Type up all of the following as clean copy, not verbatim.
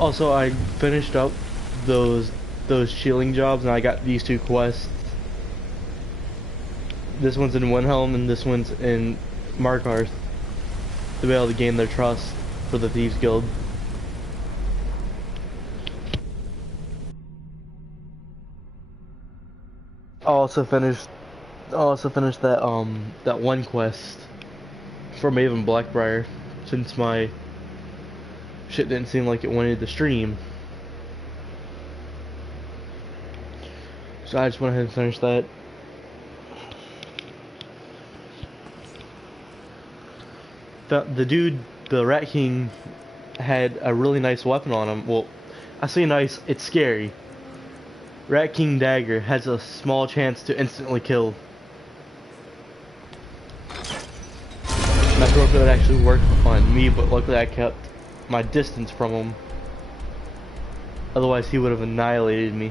Also, I finished up those shielding jobs, and I got these two quests. This one's in Windhelm, and this one's in Markarth, to be able to gain their trust for the Thieves Guild. I also finished that one quest for Maven Blackbriar, since my shit didn't seem like it wanted to stream. So I just went ahead and finished that. The dude, the Rat King, had a really nice weapon on him. Well, I say nice, it's scary. Rat King Dagger has a small chance to instantly kill. Not sure if it would actually work on me, but luckily I kept my distance from him. Otherwise he would have annihilated me.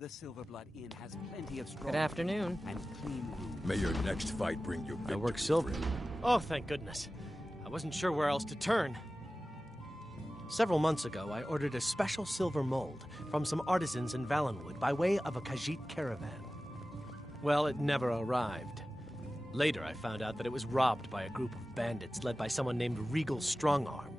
The Silverblood Inn has plenty of strong. Good afternoon. And clean rooms. May your next fight bring you victory. I work silver. Oh, thank goodness. I wasn't sure where else to turn. Several months ago, I ordered a special silver mold from some artisans in Valenwood by way of a Khajiit caravan. Well, it never arrived. Later, I found out that it was robbed by a group of bandits led by someone named Regal Strongarm.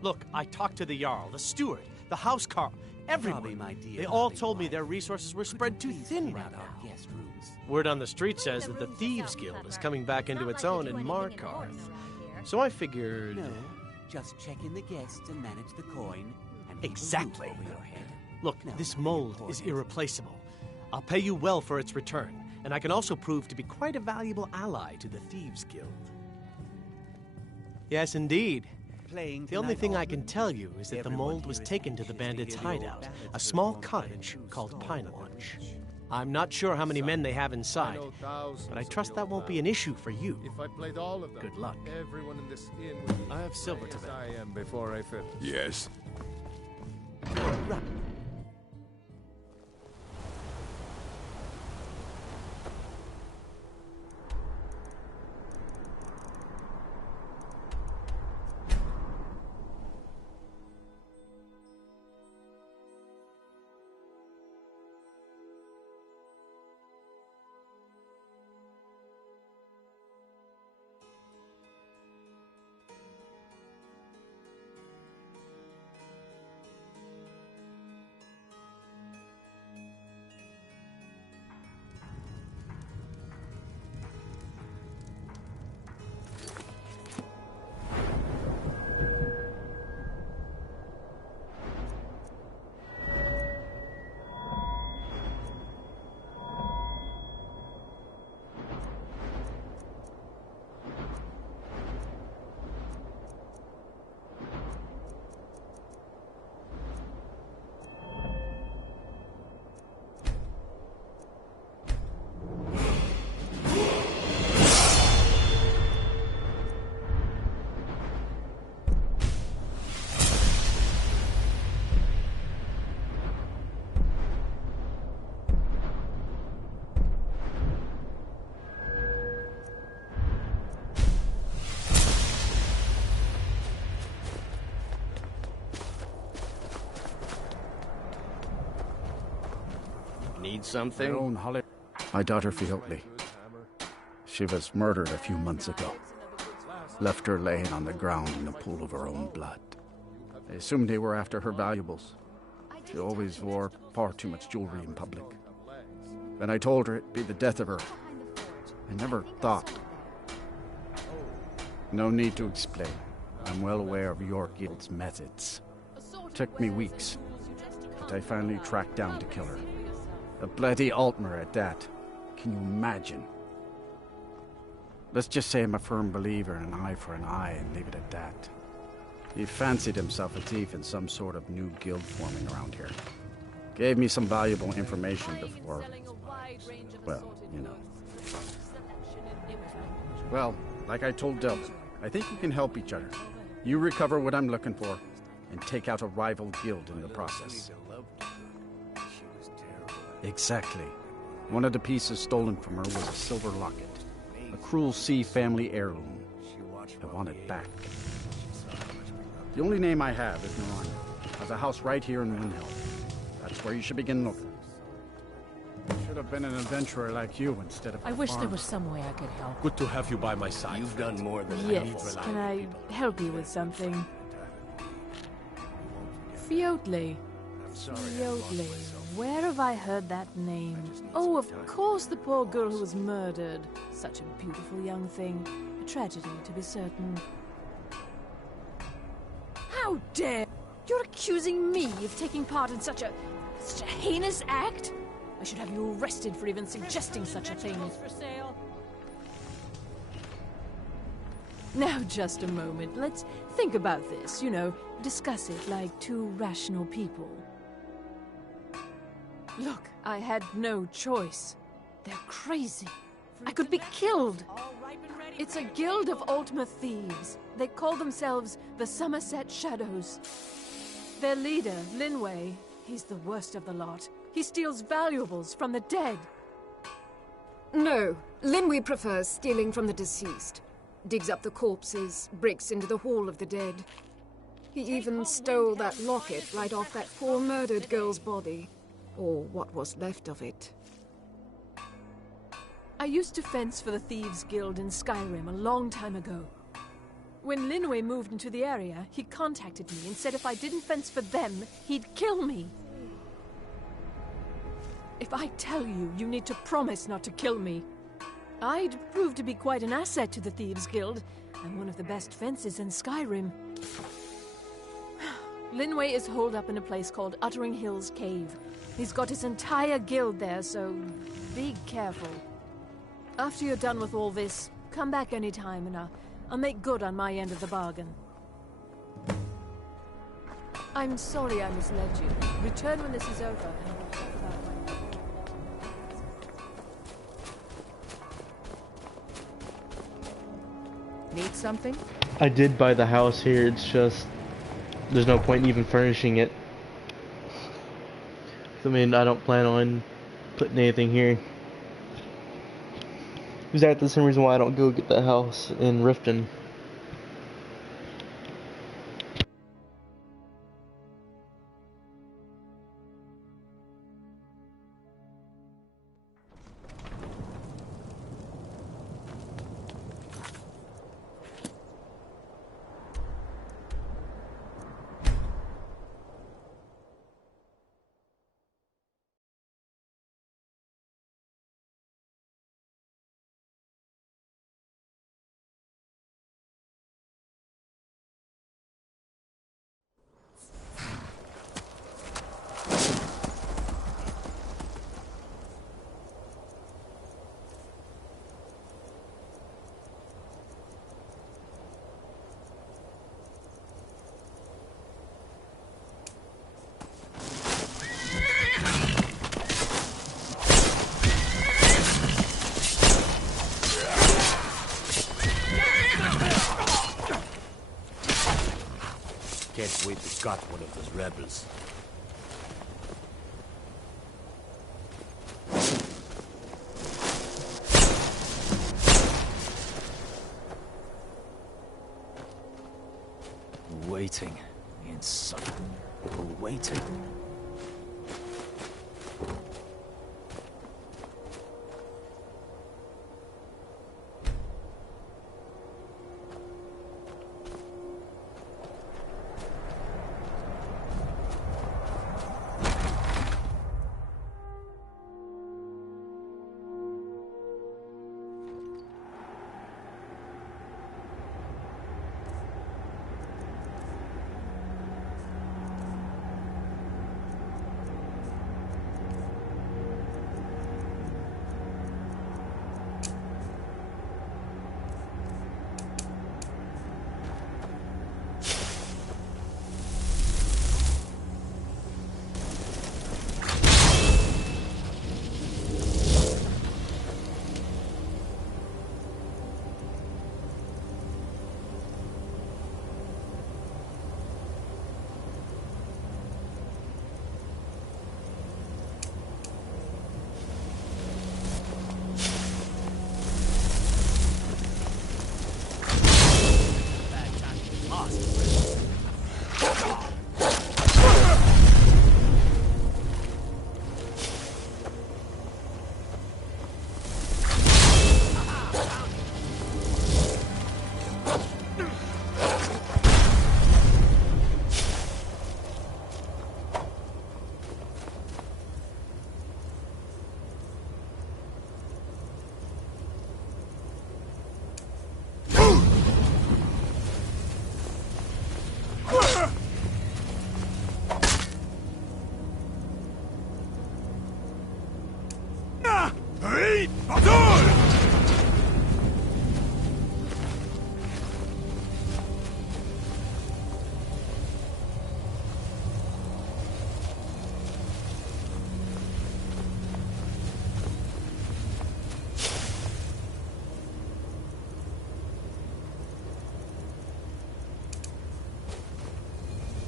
Look, I talked to the Jarl, the steward, the housecarl, everyone. My dear, they all told me their resources were spread too thin right now. Guest rooms. Word on the street says that the Thieves Guild is coming back into its own in Markarth. So I figured... No, just check in the guests and manage the coin. And keep a Exactly. roof over your head. Look, No, this I'm mold important. is irreplaceable. I'll pay you well for its return, and I can also prove to be quite a valuable ally to the Thieves Guild. Yes, indeed. The only thing I can tell you is that the mold was taken to the bandits' hideout, a small cottage called Pine Lodge. I'm not sure how many men they have inside, but I trust that won't be an issue for you. If I played all of them, Good luck. everyone in this inn would be I have silver to as bet. I am before I finish. Yes. Need something? Own Holly. My daughter Fiotli. She was murdered a few months ago. Left her laying on the ground in a pool of her own blood. I assumed they were after her valuables. She always wore far too much jewelry in public. When I told her it'd be the death of her, I never thought. No need to explain. I'm well aware of your guild's methods. Took me weeks, but I finally tracked down to kill her. A bloody Altmer at that. Can you imagine? Let's just say I'm a firm believer in an eye for an eye and leave it at that. He fancied himself a thief in some sort of new guild forming around here. Gave me some valuable information before... well, you know. Well, like I told Delvin, I think we can help each other. You recover what I'm looking for, and take out a rival guild in the process. Exactly. One of the pieces stolen from her was a silver locket. A Cruel Sea family heirloom. I want it back. The only name I have is Naranja. Has a house right here in Windhelm. That's where you should begin looking. Should have been an adventurer like you instead of I wish there was some way I could help. Good to have you by my side. You've done more than Yes, can I help you with something? Fiotley. Fiotley. Where have I heard that name? Oh, of course, the poor girl who was murdered. Such a beautiful young thing. A tragedy, to be certain. How dare! You're accusing me of taking part in such a heinous act? I should have you arrested for even suggesting such a thing. Now, just a moment. Let's think about this, you know, discuss it like two rational people. Look, I had no choice. They're crazy. I could be killed. It's a guild of Ultima Thieves. They call themselves the Somerset Shadows. Their leader, Linway, he's the worst of the lot. He steals valuables from the dead. No, Linway prefers stealing from the deceased. Digs up the corpses, breaks into the Hall of the Dead. He even stole that locket right off that poor murdered girl's body. Or what was left of it. I used to fence for the Thieves Guild in Skyrim a long time ago. When Linway moved into the area, he contacted me and said if I didn't fence for them, he'd kill me. If I tell you, you need to promise not to kill me. I'd prove to be quite an asset to the Thieves Guild. I'm one of the best fencers in Skyrim. Linway is holed up in a place called Uttering Hills Cave. He's got his entire guild there, so be careful. After you're done with all this, come back anytime and I'll make good on my end of the bargain. I'm sorry I misled you. Return when this is over and we'll talk about my... Need something? I did buy the house here, it's just there's no point in even furnishing it. I mean, I don't plan on putting anything here. Is that the same reason why I don't go get the house in Riften? Can't wait to gut one of those rebels. Waiting. Inside. Waiting.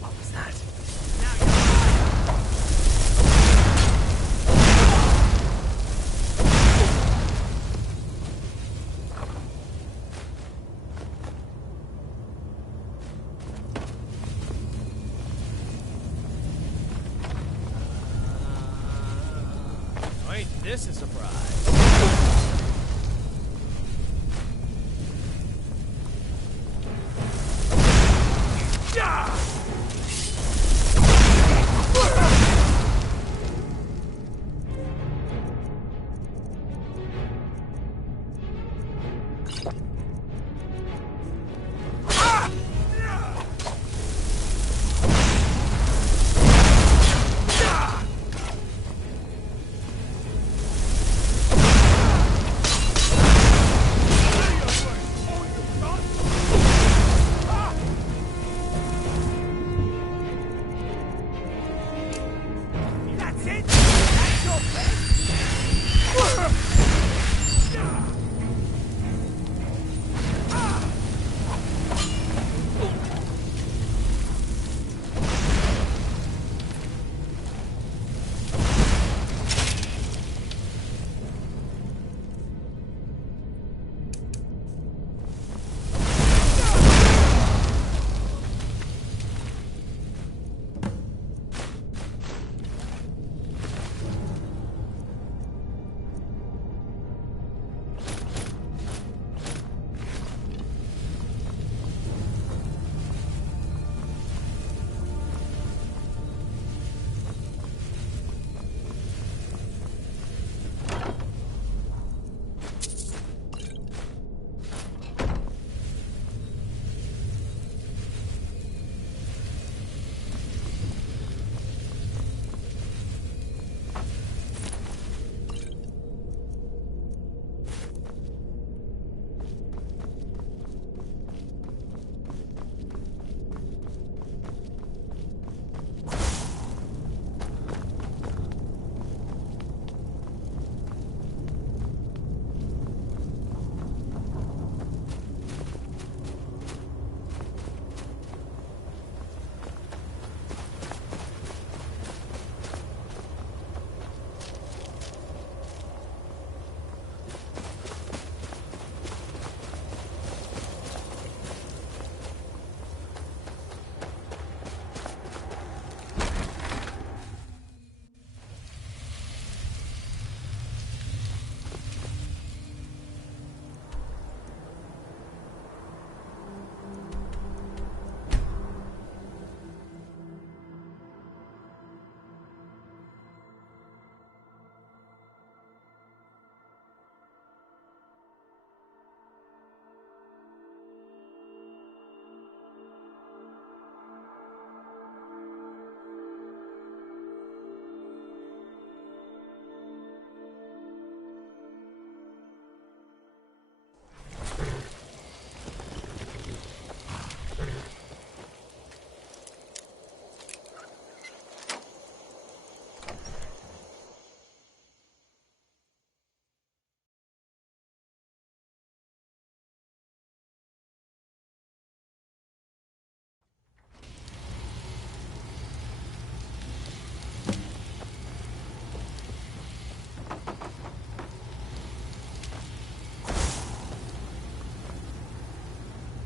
What was that? Wait, this is a surprise.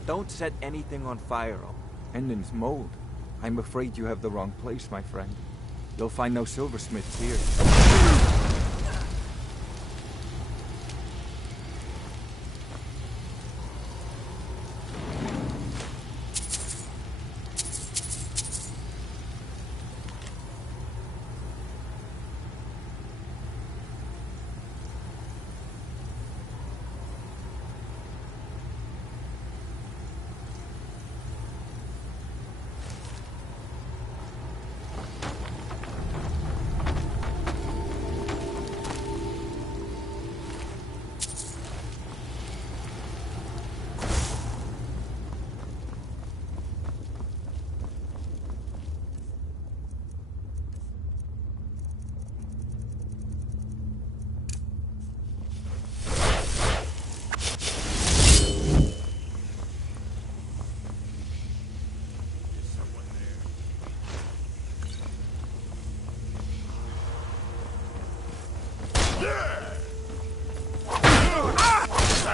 Don't set anything on fire. Endon's mold. I'm afraid you have the wrong place, my friend. You'll find no silversmiths here.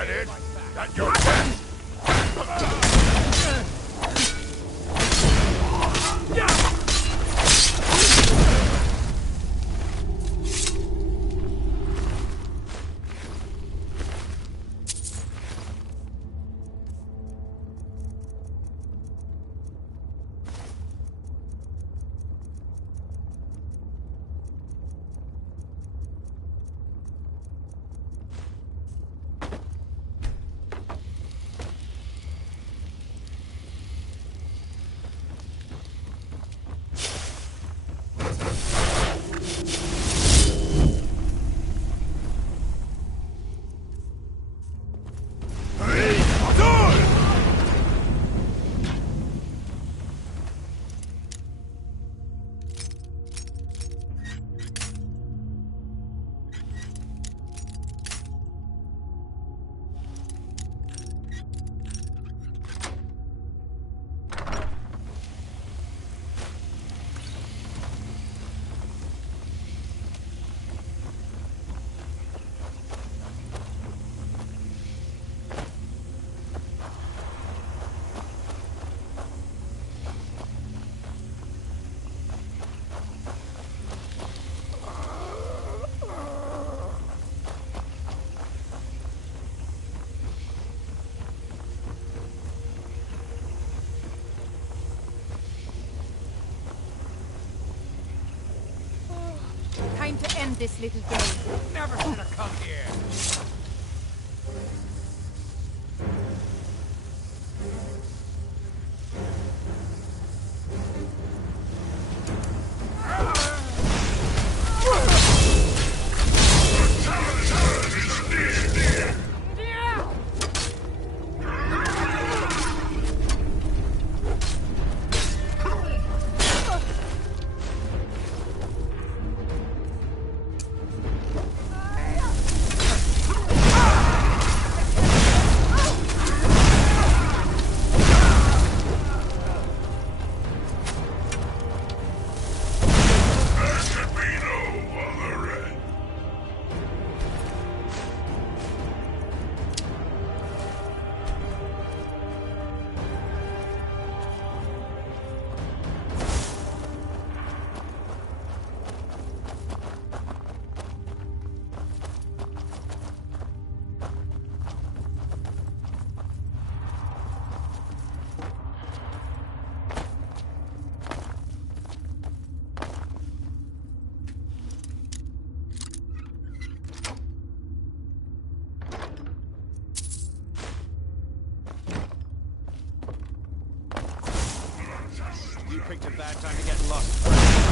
that it? That your best? Time to end this little game. Never should have come here. You picked a bad time to get lost.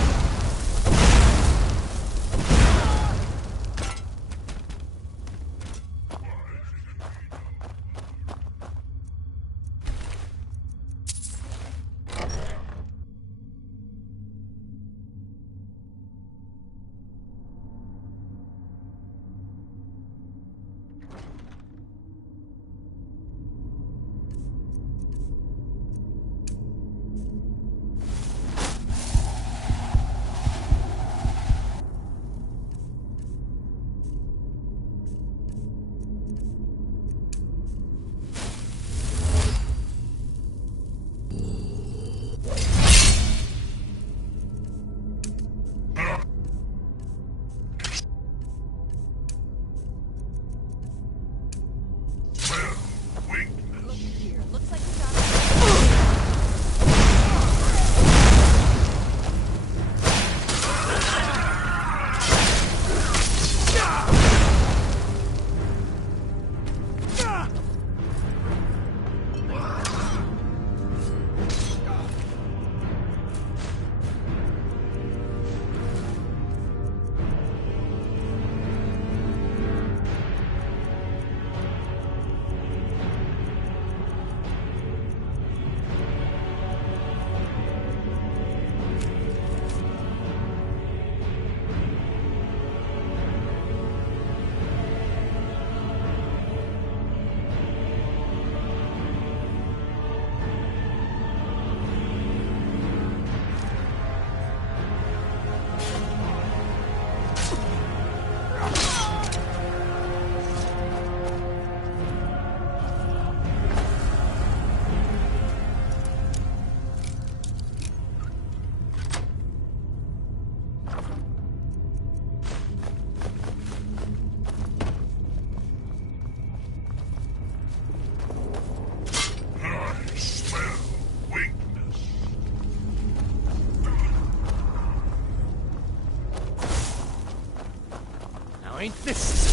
ain't this?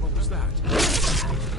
What was that?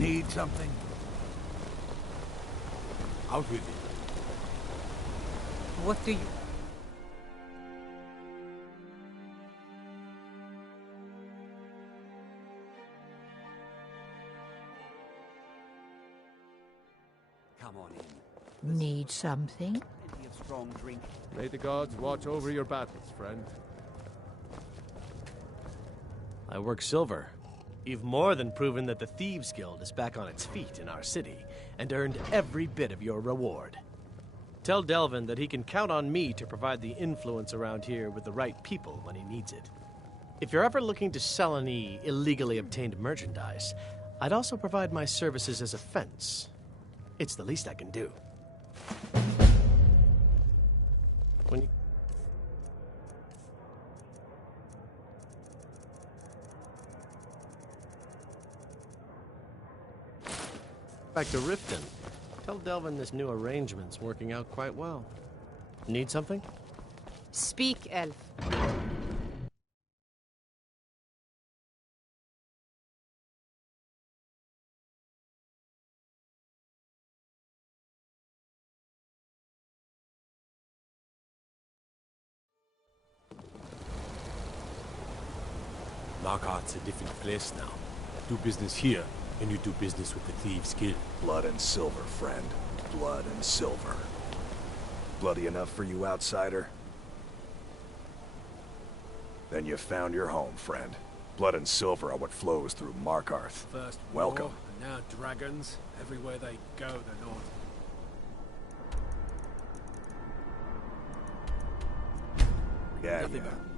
Need something? Out with it. What do you... Come on in. Need something? Plenty of strong drink. May the gods watch over your battles, friend. I work silver. You've more than proven that the Thieves Guild is back on its feet in our city, and earned every bit of your reward. Tell Delvin that he can count on me to provide the influence around here with the right people when he needs it. If you're ever looking to sell any illegally obtained merchandise, I'd also provide my services as a fence. It's the least I can do. When you... Back to Riften. Tell Delvin this new arrangement's working out quite well. Need something? Speak, elf. Lockhart's a different place now. Do business here, and you do business with the Thieves Guild. Blood and silver, friend. Blood and silver. Bloody enough for you, outsider? Then you found your home, friend. Blood and silver are what flows through Markarth. First Welcome. war, and now dragons. Everywhere they go, they're not. Yeah, Nothing yeah. but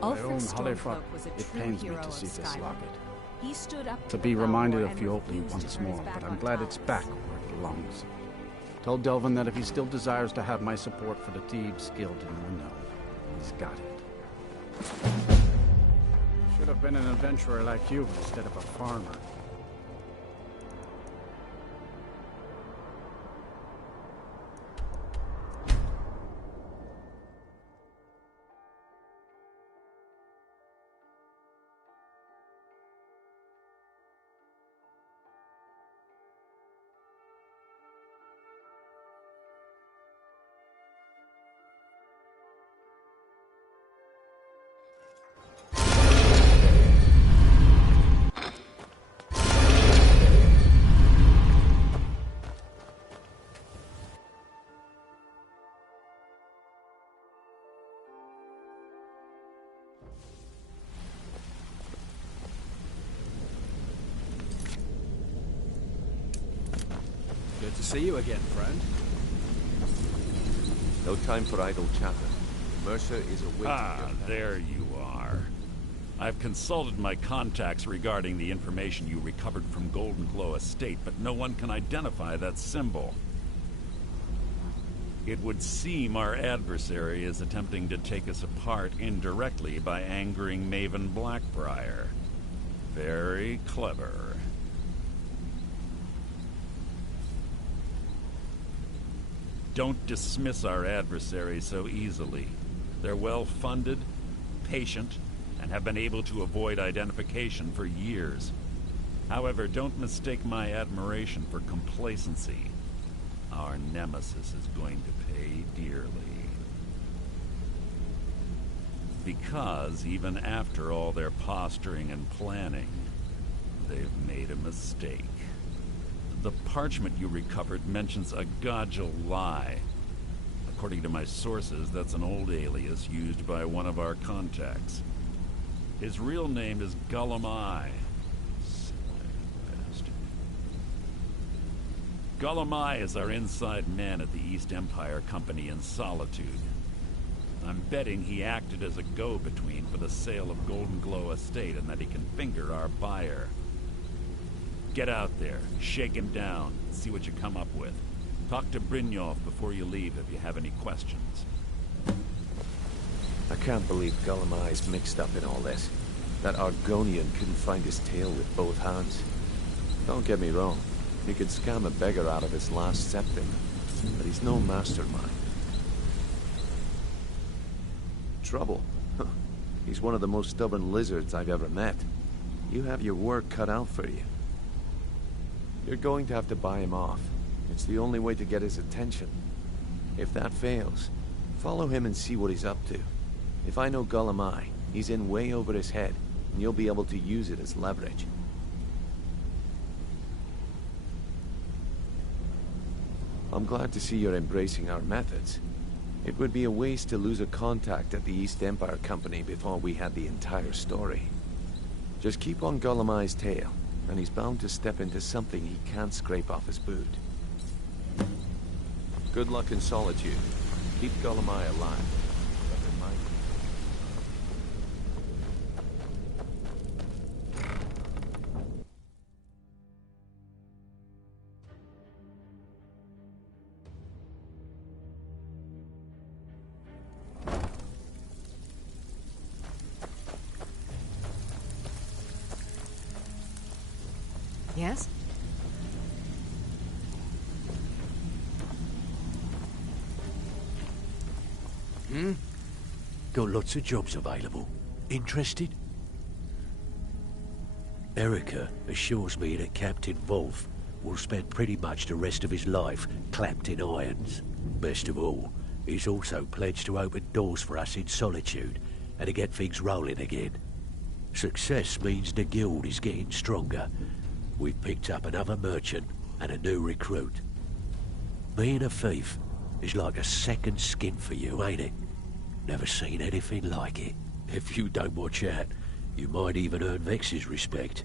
My Ulfr own Hollyfrock, Stormcloak was a it true pains me hero to of see this Skyrim. locket. He stood up To the be reminded power of and Fjoltli refused to once turn his more, back but I'm on glad it's Thives. back where it belongs. Tell Delvin that if he still desires to have my support for the Thieves Guild in Winnow, he's got it. Should have been an adventurer like you instead of a farmer. good to see you again, friend. No time for idle chatter. Mercer is awaiting your There you are. I've consulted my contacts regarding the information you recovered from Golden Glow Estate, but no one can identify that symbol. It would seem our adversary is attempting to take us apart indirectly by angering Maven Blackbriar. Very clever. Don't dismiss our adversary so easily. They're well-funded, patient, and have been able to avoid identification for years. However, don't mistake my admiration for complacency. Our nemesis is going to pay dearly. Because even after all their posturing and planning, they've made a mistake. The parchment you recovered mentions a Godja lie. According to my sources, that's an old alias used by one of our contacts. His real name is Gullum-Eye. Gullum-Eye is our inside man at the East Empire Company in Solitude. I'm betting he acted as a go-between for the sale of Golden Glow Estate and that he can finger our buyer. Get out there, shake him down, see what you come up with. Talk to Brynjolf before you leave if you have any questions. I can't believe Gullimeye's mixed up in all this. That Argonian couldn't find his tail with both hands. Don't get me wrong, he could scam a beggar out of his last septim, but he's no mastermind. Trouble? He's one of the most stubborn lizards I've ever met. You have your work cut out for you. You're going to have to buy him off. It's the only way to get his attention. If that fails, follow him and see what he's up to. If I know Gullimeye, he's in way over his head, and you'll be able to use it as leverage. I'm glad to see you're embracing our methods. It would be a waste to lose a contact at the East Empire Company before we had the entire story. Just keep on Gullimeye's tail, and he's bound to step into something he can't scrape off his boot. Good luck in solitude. Keep Gullimeye alive. But remind him. Yes? Got lots of jobs available. Interested? Erica assures me that Captain Wolf will spend pretty much the rest of his life clapped in irons. Best of all, he's also pledged to open doors for us in Solitude and to get things rolling again. Success means the guild is getting stronger. We've picked up another merchant and a new recruit. Being a thief is like a second skin for you, ain't it? Never seen anything like it. If you don't watch out, you might even earn Vex's respect.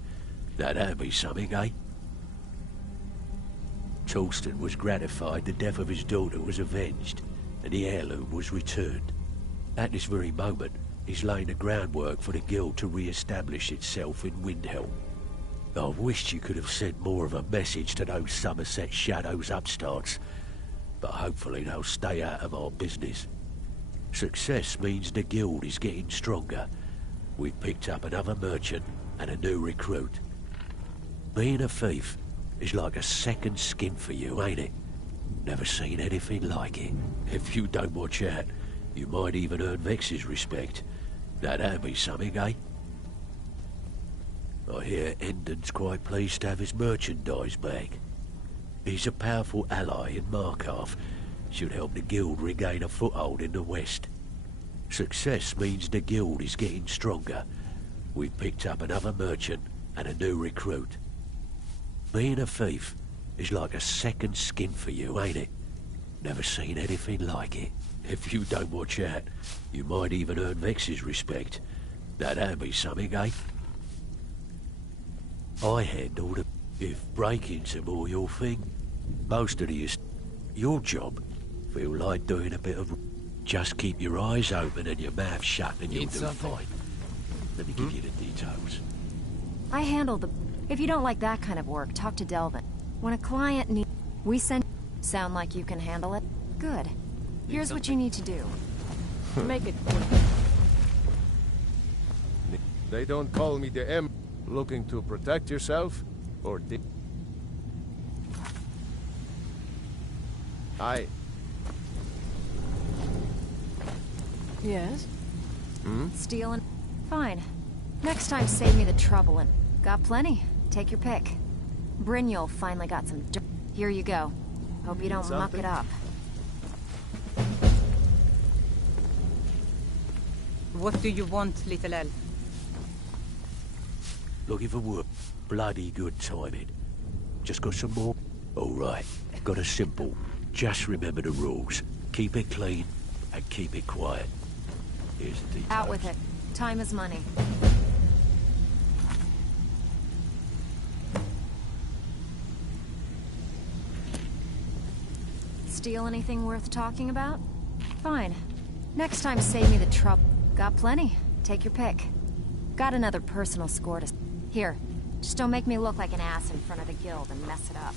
That'd be something, eh? Torsten was gratified the death of his daughter was avenged, and the heirloom was returned. At this very moment, he's laying the groundwork for the guild to re-establish itself in Windhelm. I wished you could have sent more of a message to those Somerset Shadows upstarts, but hopefully they'll stay out of our business. Success means the guild is getting stronger. We've picked up another merchant and a new recruit. Being a thief is like a second skin for you, ain't it? Never seen anything like it. If you don't watch out, you might even earn Vex's respect. That'd be something, eh? I hear Endon's quite pleased to have his merchandise back. He's a powerful ally in Markarth. Should help the guild regain a foothold in the west. Success means the guild is getting stronger. We've picked up another merchant and a new recruit. Being a thief is like a second skin for you, ain't it? Never seen anything like it. If you don't watch out, you might even earn Vex's respect. That'd be something, eh? I handle the... If break-ins are more your thing, most of the... Your job feel like doing a bit of... Just keep your eyes open and your mouth shut and you'll do fine. Let me give you the details. I handle the... If you don't like that kind of work, talk to Delvin. When a client needs... We send... Sound like you can handle it? Good. Here's what you need to do. Make it... They don't call me the M. Looking to protect yourself? Or did... Yes? Stealing? Fine. Next time save me the trouble and... Got plenty. Take your pick. Brynjolf finally got some dirt. Here you go. Hope you don't muck it up. What do you want, little elf? Looking for work. Bloody good timing. Just got some more? Alright. Got a simple. Just remember the rules. Keep it clean and keep it quiet. Here's the details. Out with it. Time is money. Steal anything worth talking about? Fine. Next time save me the trouble. Got plenty. Take your pick. Got another personal score to... Here. Just don't make me look like an ass in front of the guild and mess it up.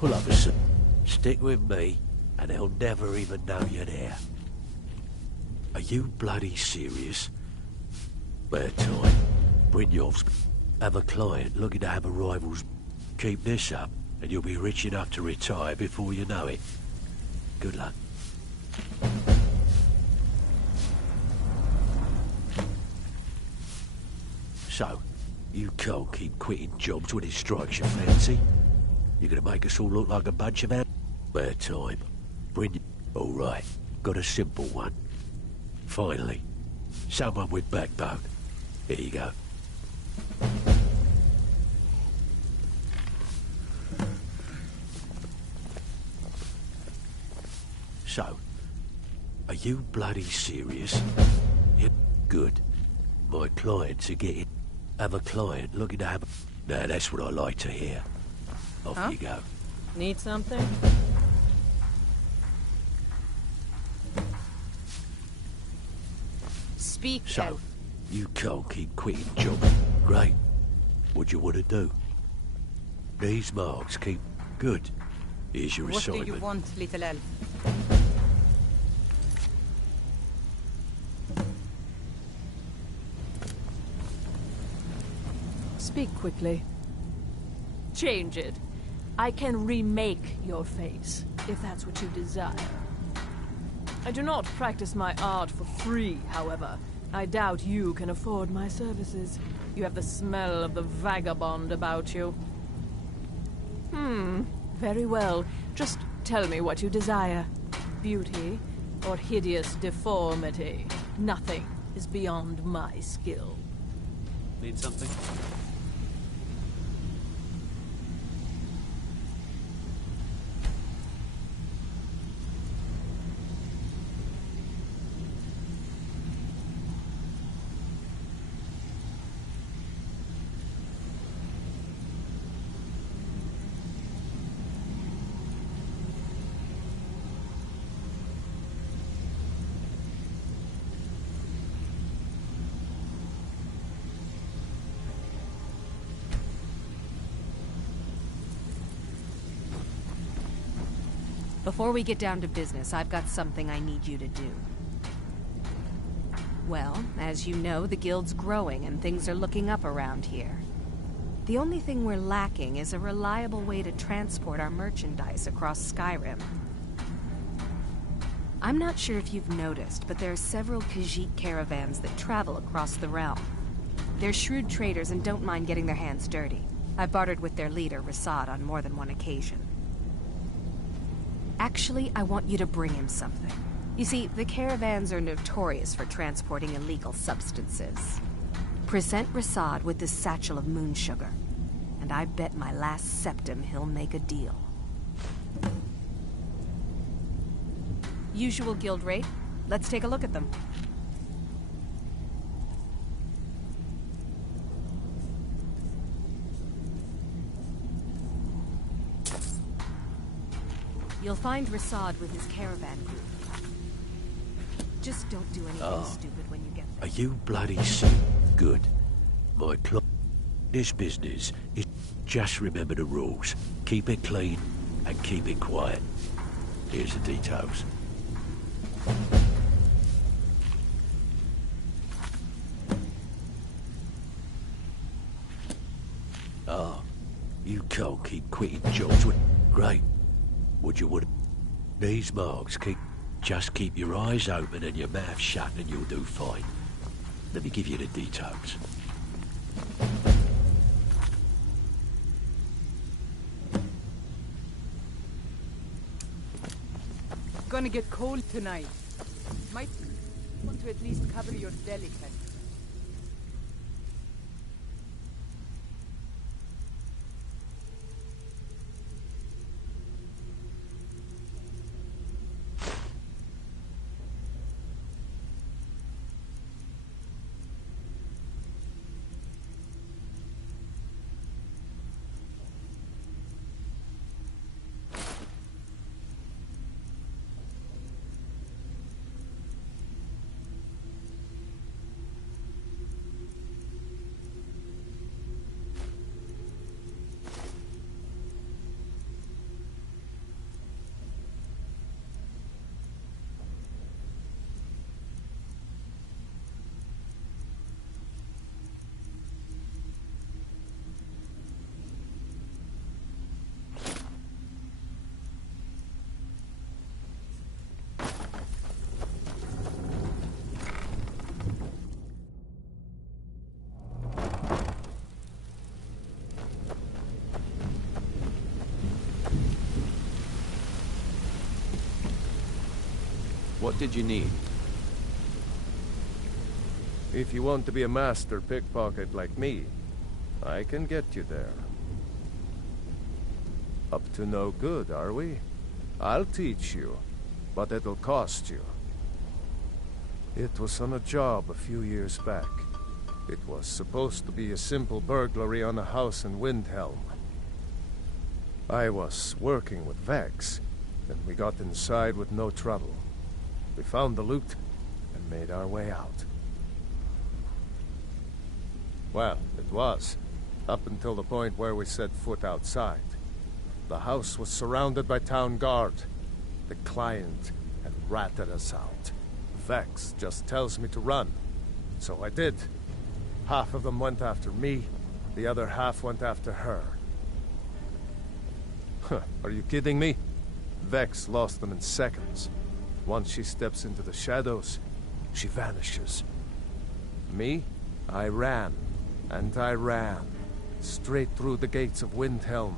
Pull up a Stick with me, and they'll never even know you're there. Are you bloody serious? Spare time. Brynjolf's have a client looking to have a rival's. Keep this up, and you'll be rich enough to retire before you know it. Good luck. So, you can't keep quitting jobs when it strikes your fancy. You're gonna make us all look like a bunch of spare time. All right, got a simple one. Finally, someone with backbone. Here you go. So, are you bloody serious? Yep, good. My clients are getting... Have a client looking to have... Now, that's what I like to hear. Off you go. Need something? Speak. So, you can't keep quitting jobs. Great. What you want to do? These marks keep... Good. Here's your What assignment. do you want, little elf? Speak quickly. Change it. I can remake your face, if that's what you desire. I do not practice my art for free, however. I doubt you can afford my services. You have the smell of the vagabond about you. Very well. Just tell me what you desire. Beauty or hideous deformity. Nothing is beyond my skill. Need something? Before we get down to business, I've got something I need you to do. Well, as you know, the guild's growing and things are looking up around here. The only thing we're lacking is a reliable way to transport our merchandise across Skyrim. I'm not sure if you've noticed, but there are several Khajiit caravans that travel across the realm. They're shrewd traders and don't mind getting their hands dirty. I bartered with their leader, Rasad, on more than one occasion. Actually, I want you to bring him something. You see, the caravans are notorious for transporting illegal substances. Present Rasad with this satchel of moon sugar, and I bet my last septim he'll make a deal. Usual guild rate. Let's take a look at them. You'll find Rasad with his caravan group. Just don't do anything stupid when you get there. Are you bloody sick? Good. My this business is... Just remember the rules. Keep it clean and keep it quiet. Here's the details. You can't keep quitting jobs with... Great. Would you would... These marks keep... Just keep your eyes open and your mouth shut and you'll do fine. Let me give you the details. Gonna get cold tonight. Might want to at least cover your belly button. What did you need? If you want to be a master pickpocket like me, I can get you there. Up to no good, are we? I'll teach you, but it'll cost you. It was on a job a few years back. It was supposed to be a simple burglary on a house in Windhelm. I was working with Vex, and we got inside with no trouble. We found the loot and made our way out. Well, it was, up until the point where we set foot outside. The house was surrounded by town guard. The client had ratted us out. Vex just tells me to run, so I did. Half of them went after me, the other half went after her. Huh, are you kidding me? Vex lost them in seconds. Once she steps into the shadows, she vanishes. Me? I ran, and I ran, straight through the gates of Windhelm,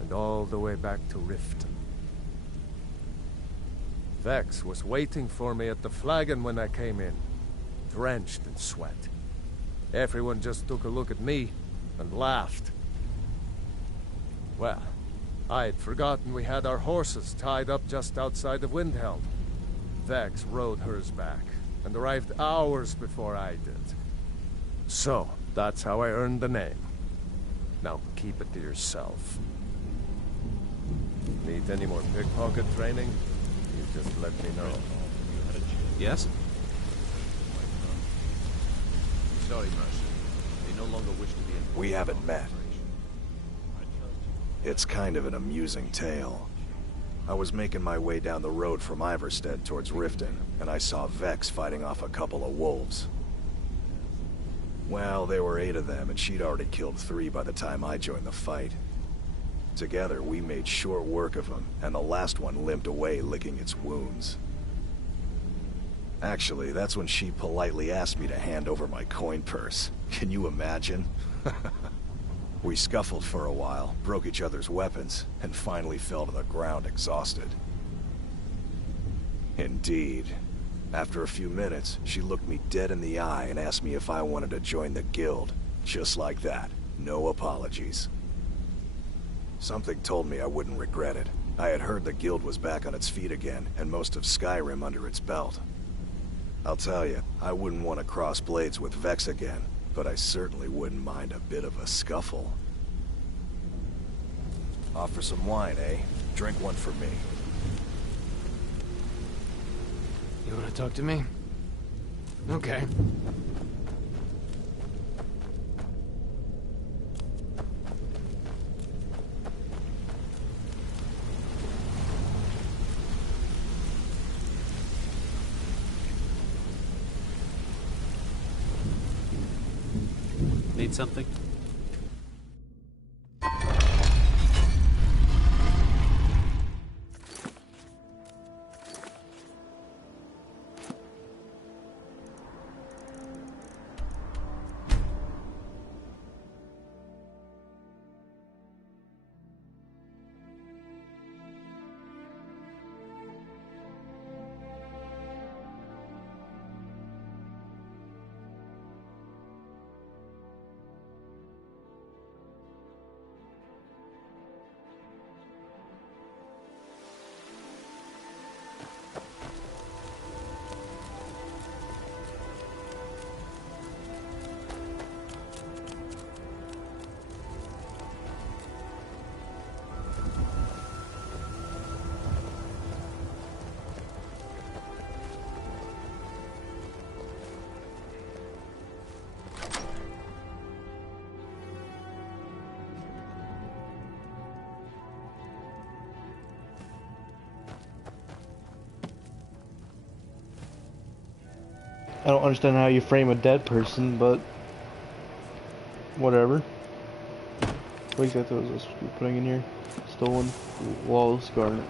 and all the way back to Riften. Vex was waiting for me at the flagon when I came in, drenched in sweat. Everyone just took a look at me and laughed. Well, I had forgotten we had our horses tied up just outside of Windhelm. Vex rode hers back and arrived hours before I did. So, that's how I earned the name. Now keep it to yourself. Need any more pickpocket training? You just let me know. Yes? Sorry, Mercer. They no longer wish to be involved. We haven't met. It's kind of an amusing tale. I was making my way down the road from Iverstead towards Riften, and I saw Vex fighting off a couple of wolves. Well, there were 8 of them, and she'd already killed 3 by the time I joined the fight. Together, we made short work of them, and the last one limped away licking its wounds. Actually, that's when she politely asked me to hand over my coin purse. Can you imagine? We scuffled for a while, broke each other's weapons, and finally fell to the ground exhausted. Indeed. After a few minutes, she looked me dead in the eye and asked me if I wanted to join the guild. Just like that. No apologies. Something told me I wouldn't regret it. I had heard the guild was back on its feet again, and most of Skyrim under its belt. I'll tell you, I wouldn't want to cross blades with Vex again, but I certainly wouldn't mind a bit of a scuffle. Offer some wine, eh? Drink one for me. You want to talk to me? Okay. Need something? I don't understand how you frame a dead person, but whatever. What exactly was this we're putting in here? Stolen walls garnet.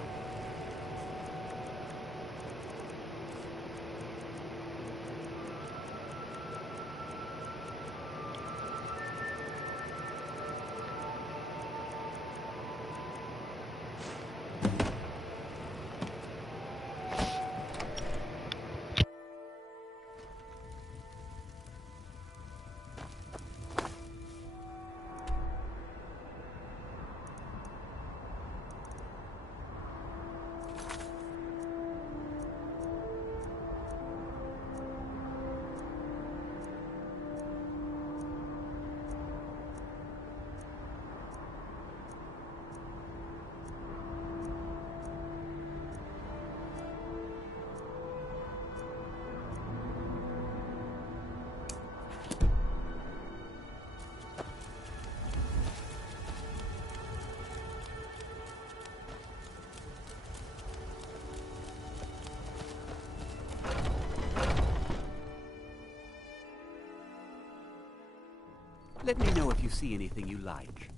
Let me know if you see anything you like.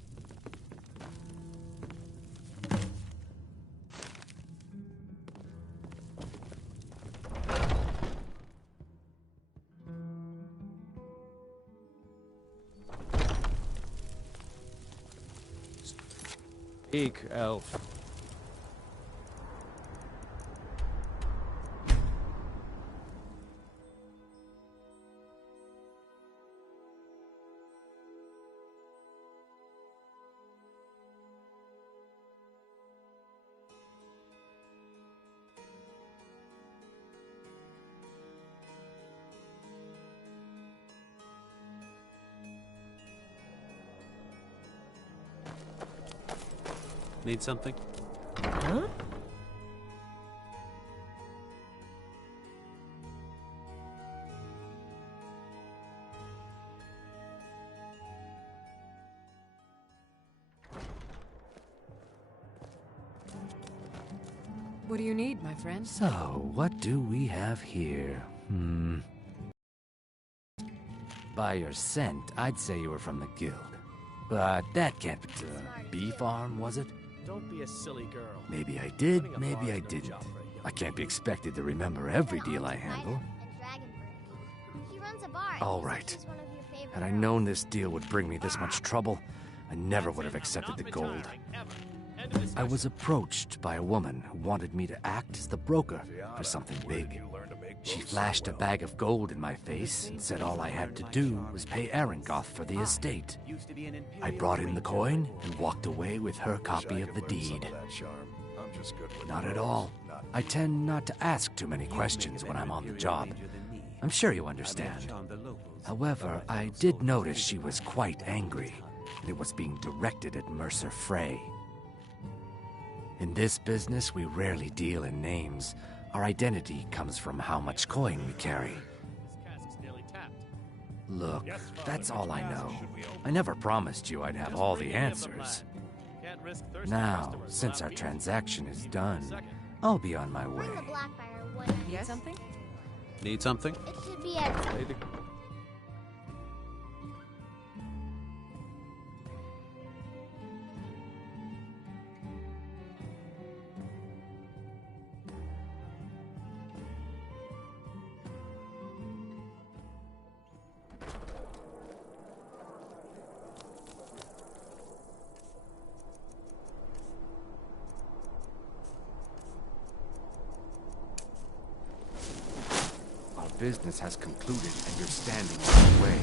Speak, elf. Need something? Huh? What do you need, my friend? So, what do we have here? By your scent, I'd say you were from the guild. But that can't be the bee farm, was it? Don't be a silly girl. Maybe I did, maybe I didn't. I can't be expected to remember every deal I handle. All right. Had I known this deal would bring me this much trouble, I never would have accepted the gold. I was approached by a woman who wanted me to act as the broker for something big. She flashed a bag of gold in my face and said all I had to do was pay Arangoth for the estate. I brought in the coin and walked away with her copy of the deed. Not at all. I tend not to ask too many questions when I'm on the job. I'm sure you understand. However, I did notice she was quite angry, and it was being directed at Mercer Frey. In this business, we rarely deal in names. Our identity comes from how much coin we carry. Look, that's all I know. I never promised you I'd have all the answers. Now, since our transaction is done, I'll be on my way. Yes? Something? Need something? It should be at... Business has concluded and you're standing in the way.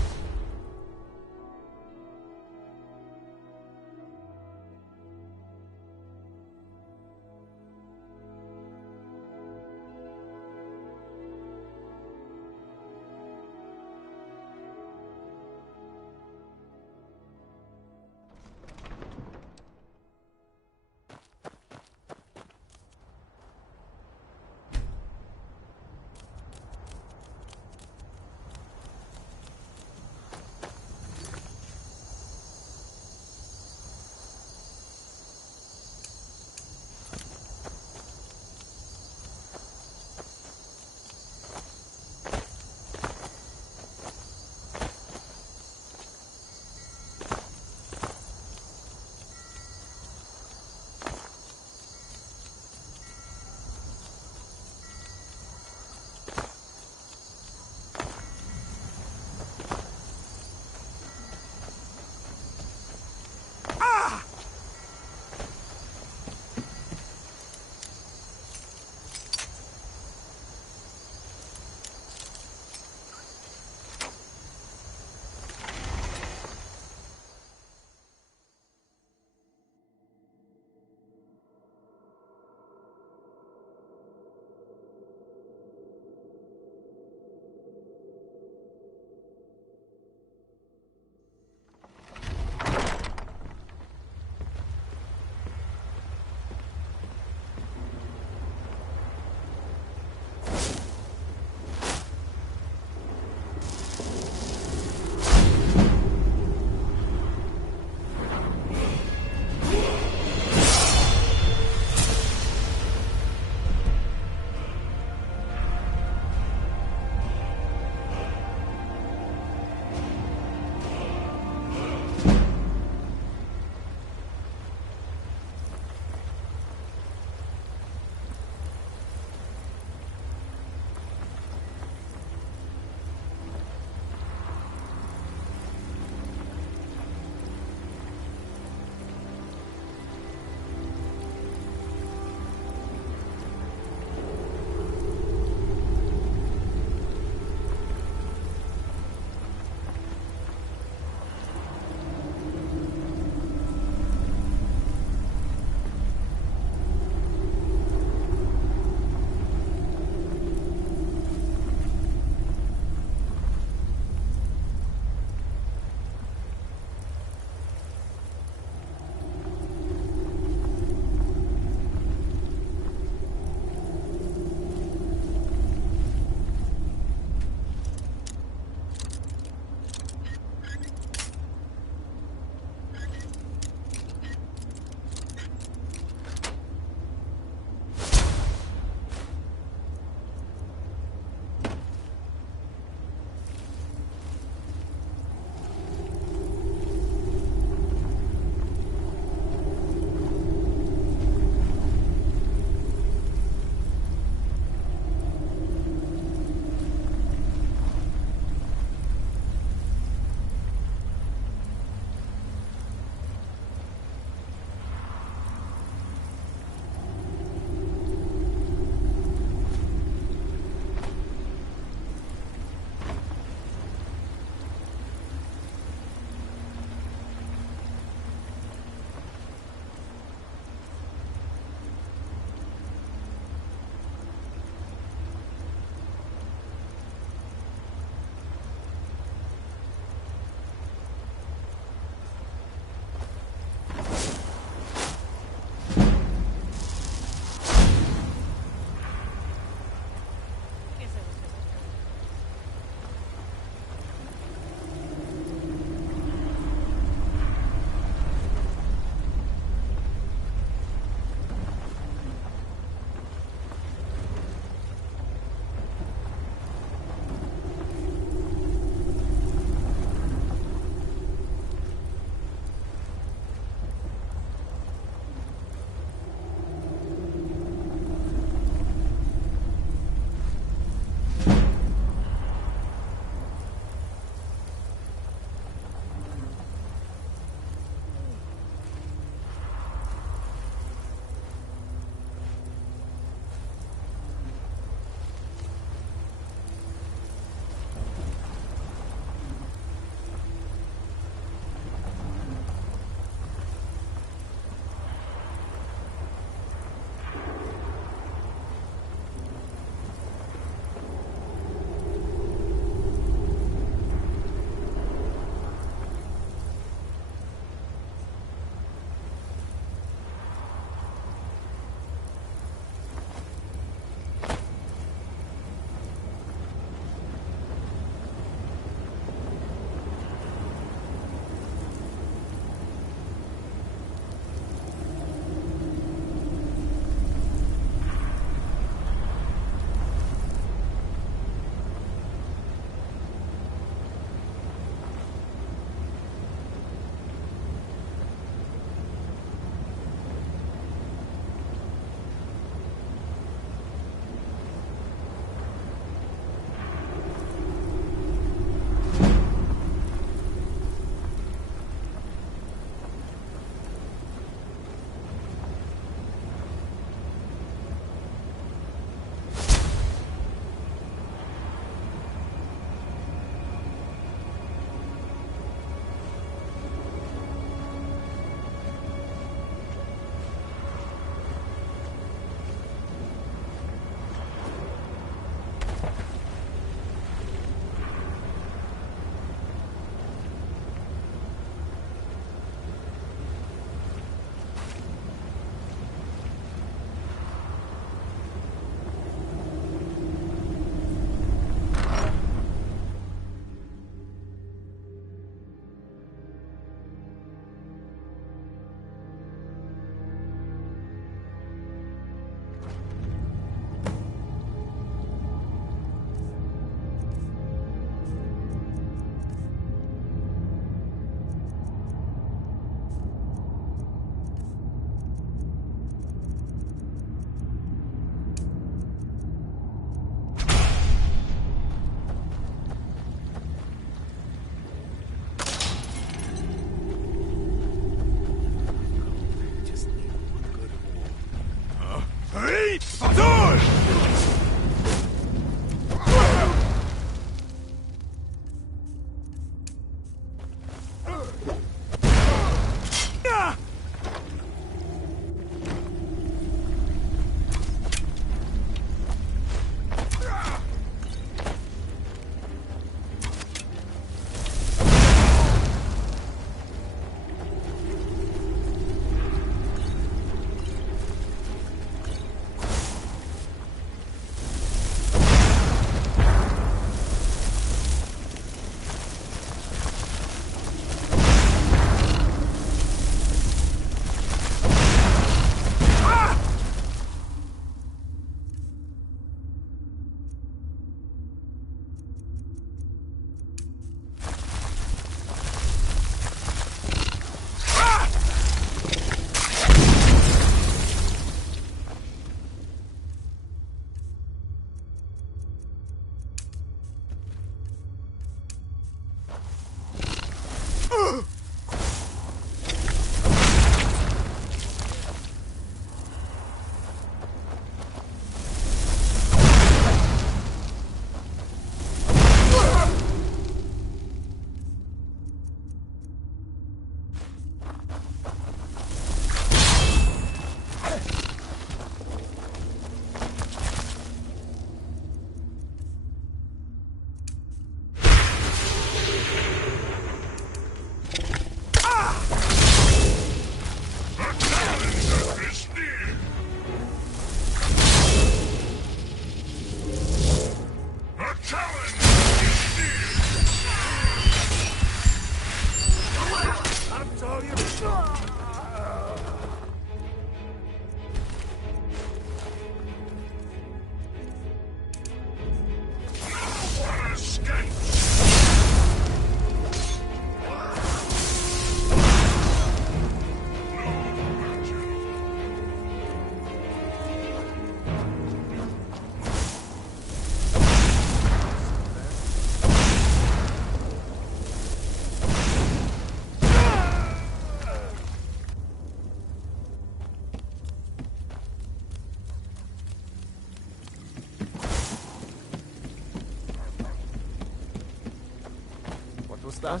that?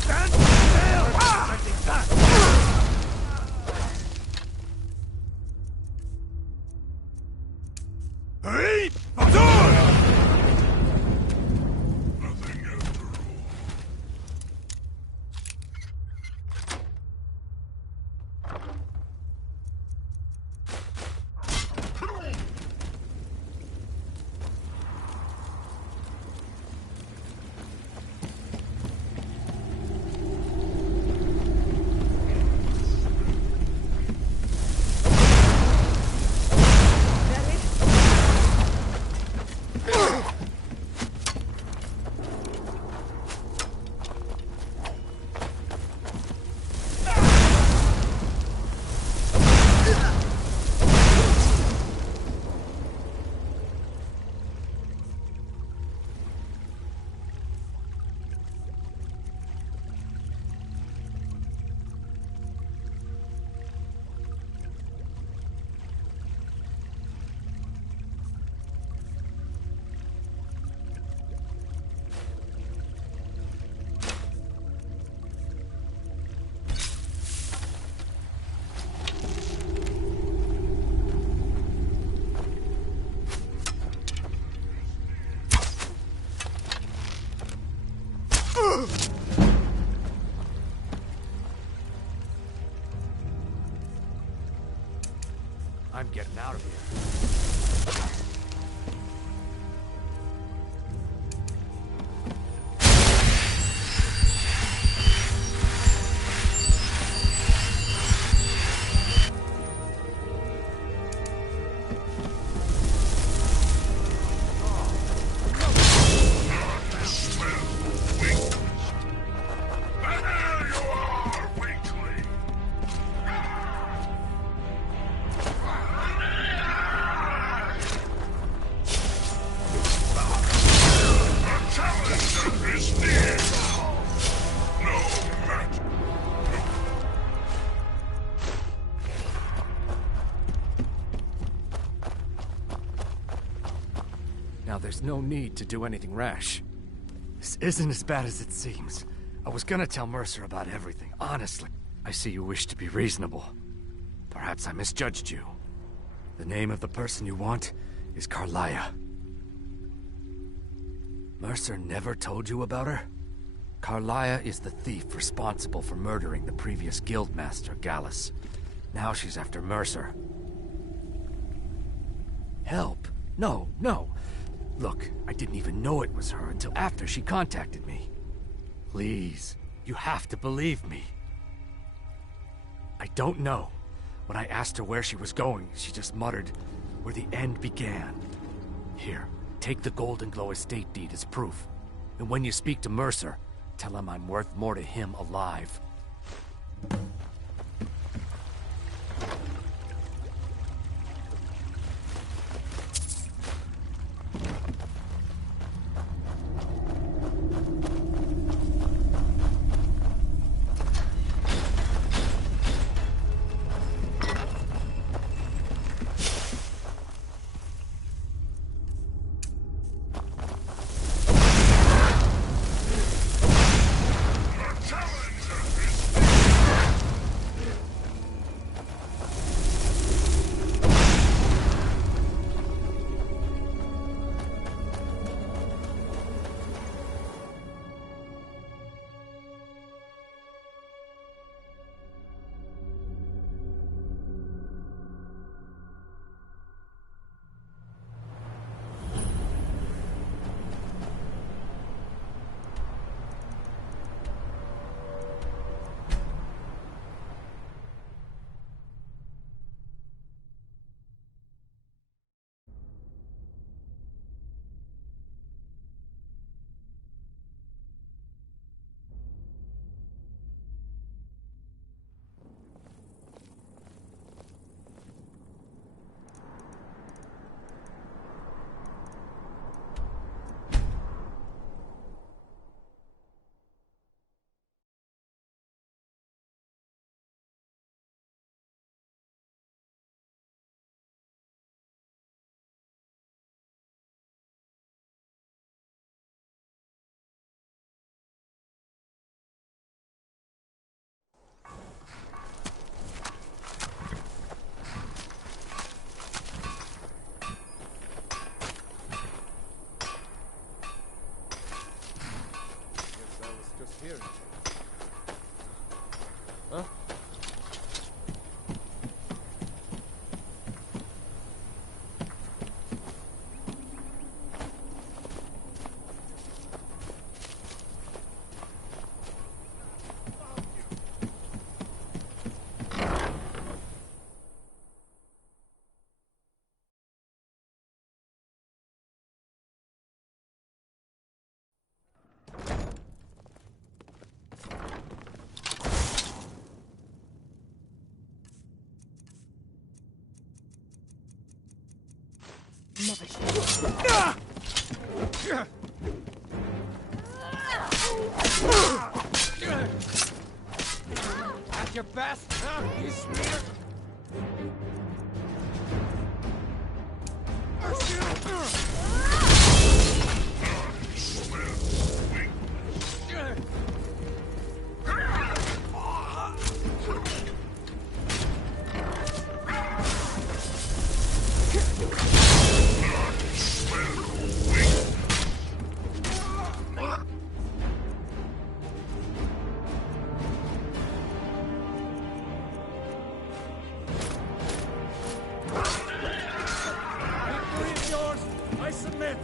Stand still! Hey! I'm getting out of here. Now there's no need to do anything rash. This isn't as bad as it seems. I was gonna tell Mercer about everything, honestly. I see you wish to be reasonable. Perhaps I misjudged you. The name of the person you want is Carlia. Mercer never told you about her? Carlia is the thief responsible for murdering the previous guildmaster, Gallus. Now she's after Mercer. Help? No, no. Look, I didn't even know it was her until after she contacted me. Please, you have to believe me. I don't know. When I asked her where she was going, she just muttered, where the end began. Here, take the Golden Glow estate deed as proof. And when you speak to Mercer, tell him I'm worth more to him alive. Never At your best, huh? You smear. I submit.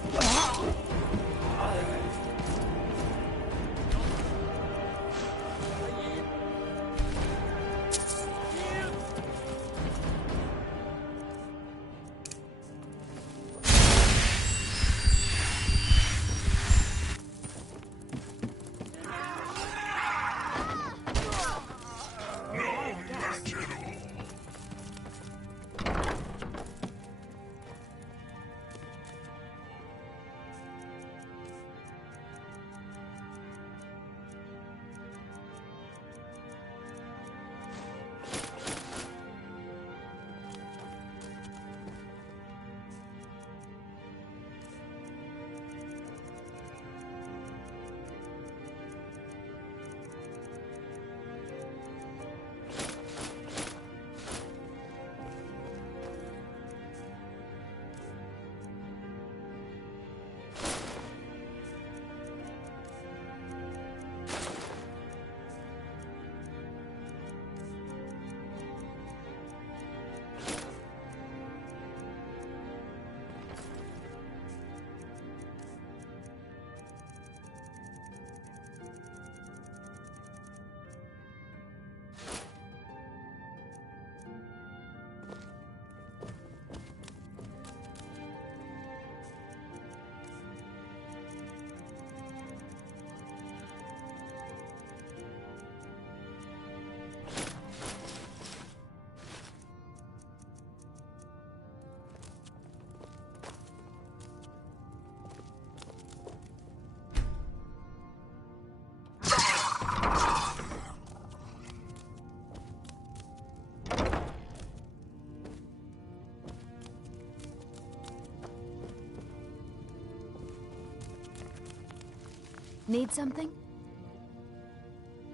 Need something?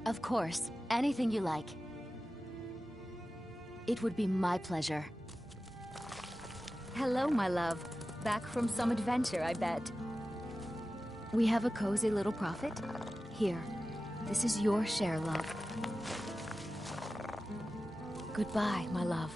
Of course. Anything you like. It would be my pleasure. Hello, my love. Back from some adventure, I bet. We have a cozy little profit? Here. This is your share, love. Goodbye, my love.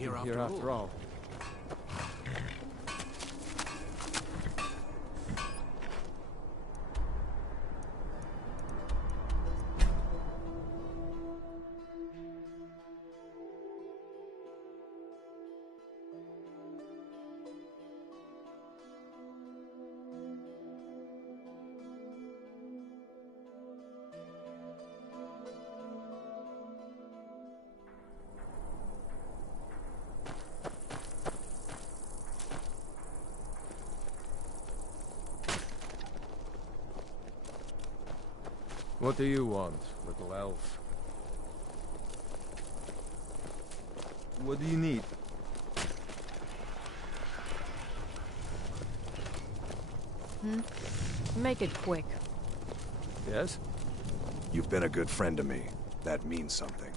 here after all. What do you want, little elf? What do you need? Make it quick. Yes? You've been a good friend to me. That means something.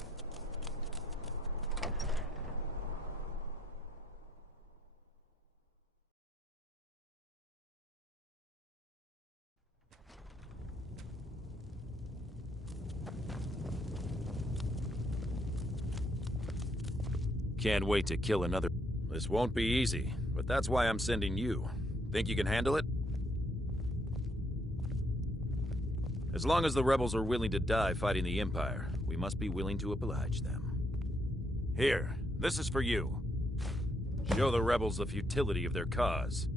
Can't wait to kill another. This won't be easy, but that's why I'm sending you. Think you can handle it? As long as the rebels are willing to die fighting the Empire, we must be willing to oblige them. Here, this is for you. Show the rebels the futility of their cause.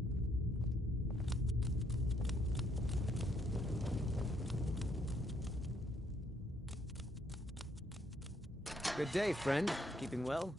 Good day, friend. Keeping well?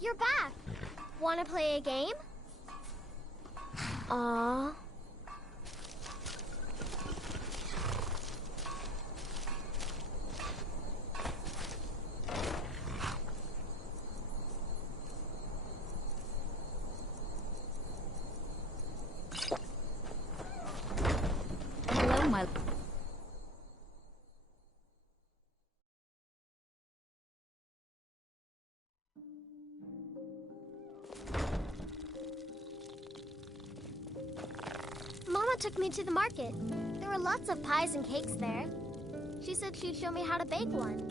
You're back. Want to play a game? Aww. Hello, my... Mama took me to the market. There were lots of pies and cakes there. She said she'd show me how to bake one.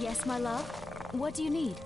Yes, my love? What do you need?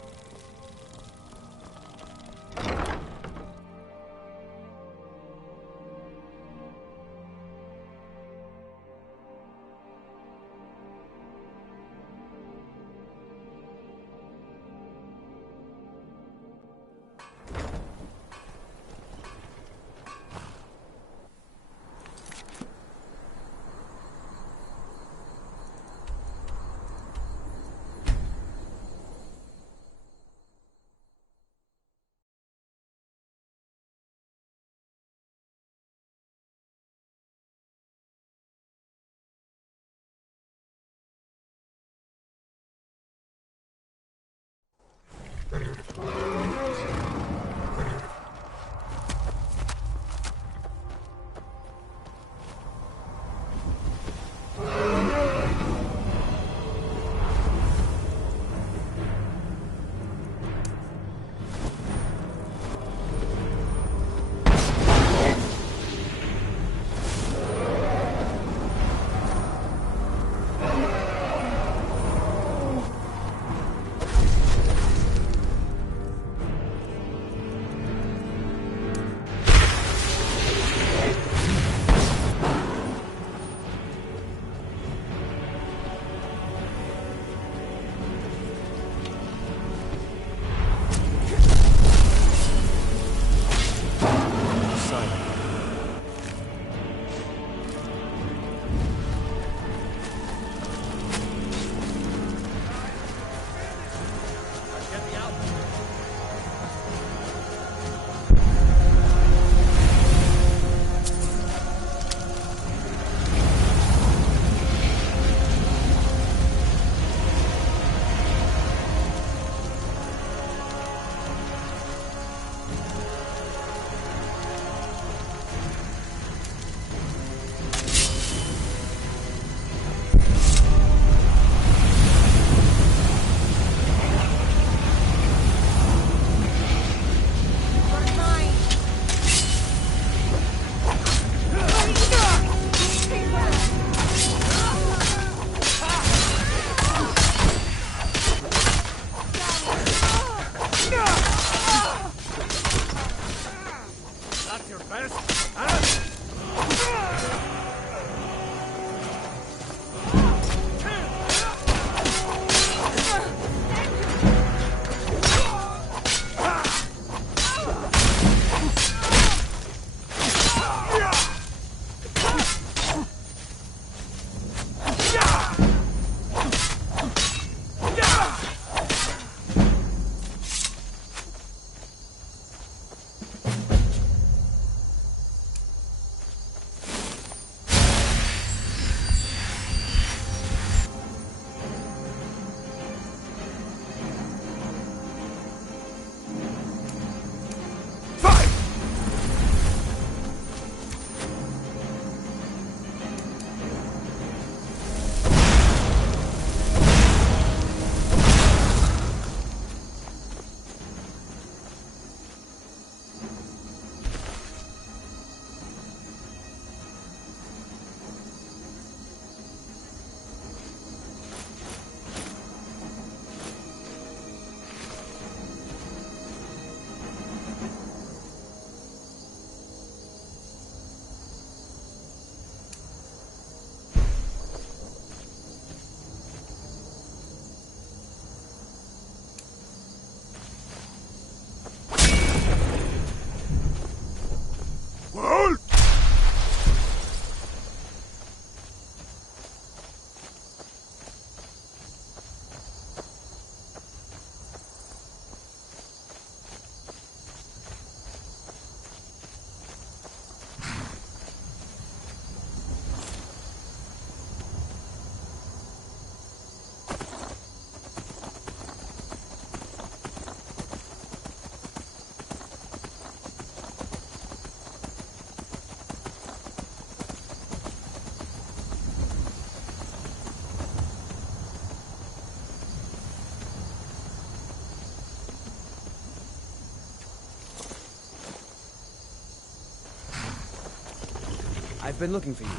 I've been looking for you.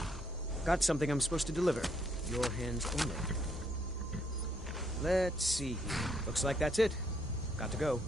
Got something I'm supposed to deliver. Your hands only. Let's see here. Looks like that's it. Got to go.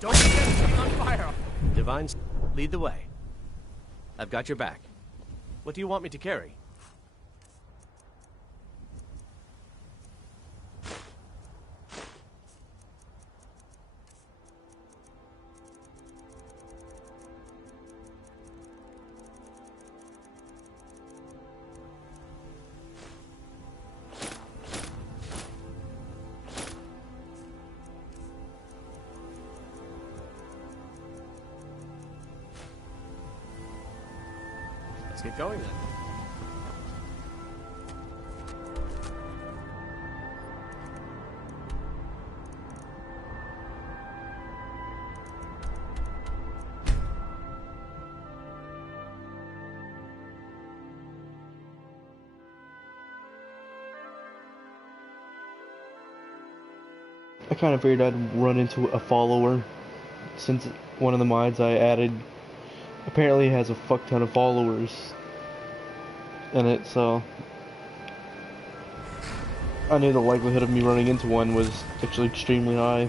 Don't forget to be on fire! Divine, lead the way. I've got your back. What do you want me to carry? Let's get going then. I kind of figured I'd run into a follower, since one of the mods I added apparently has a fuck ton of followers in it, so I knew the likelihood of me running into one was actually extremely high.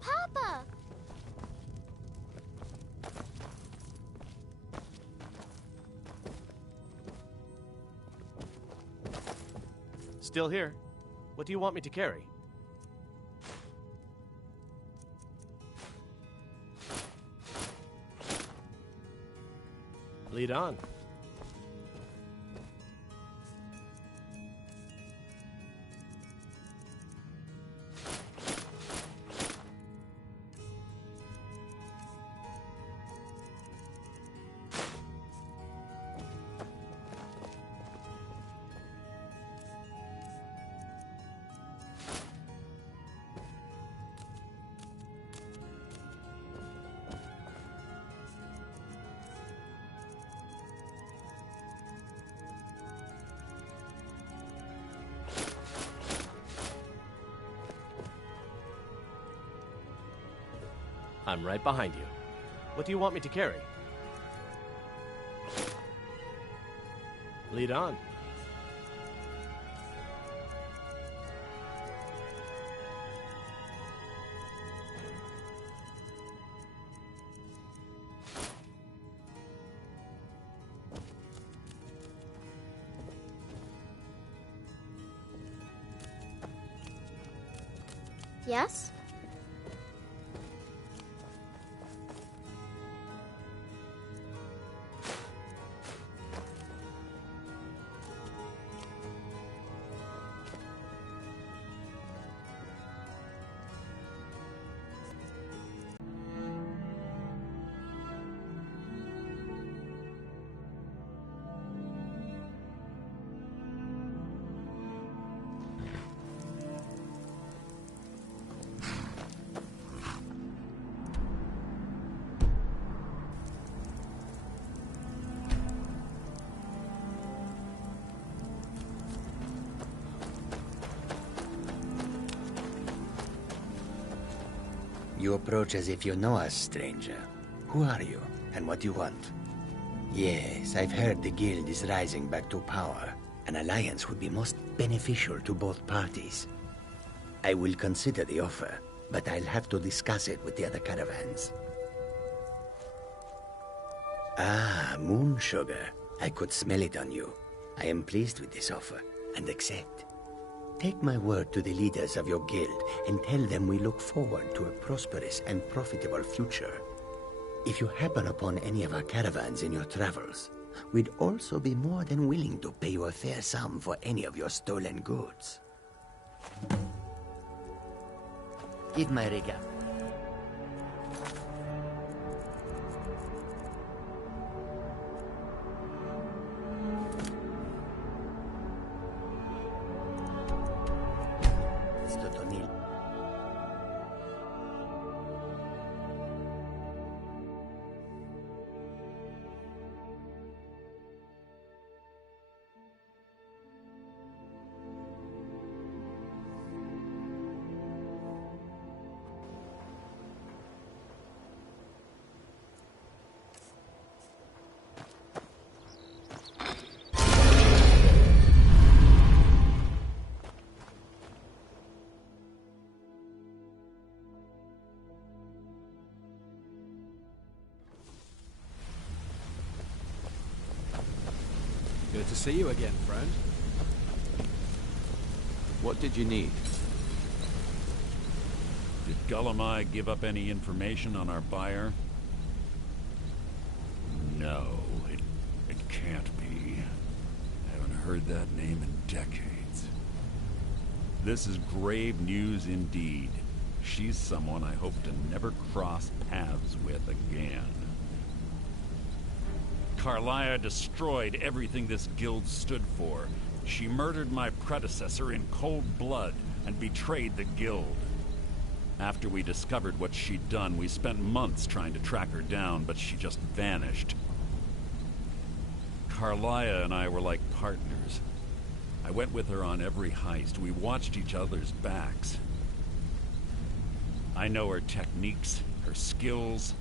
Papa! Still here. What do you want me to carry? Lead on. I'm right behind you. What do you want me to carry? Lead on. Yes? You approach as if you know us, stranger. Who are you, and what do you want? Yes, I've heard the guild is rising back to power. An alliance would be most beneficial to both parties. I will consider the offer, but I'll have to discuss it with the other caravans. Ah, moon sugar. I could smell it on you. I am pleased with this offer, and accept. Take my word to the leaders of your guild, and tell them we look forward to a prosperous and profitable future. If you happen upon any of our caravans in your travels, we'd also be more than willing to pay you a fair sum for any of your stolen goods. Give my regard. Good to see you again, friend. What did you need? Did Gullamai give up any information on our buyer? No, it can't be. I haven't heard that name in decades. This is grave news indeed. She's someone I hope to never cross paths with again. Carlia destroyed everything this guild stood for. She murdered my predecessor in cold blood and betrayed the guild. After we discovered what she'd done, we spent months trying to track her down, but she just vanished. Carlia and I were like partners. I went with her on every heist. We watched each other's backs. I know her techniques, her skills.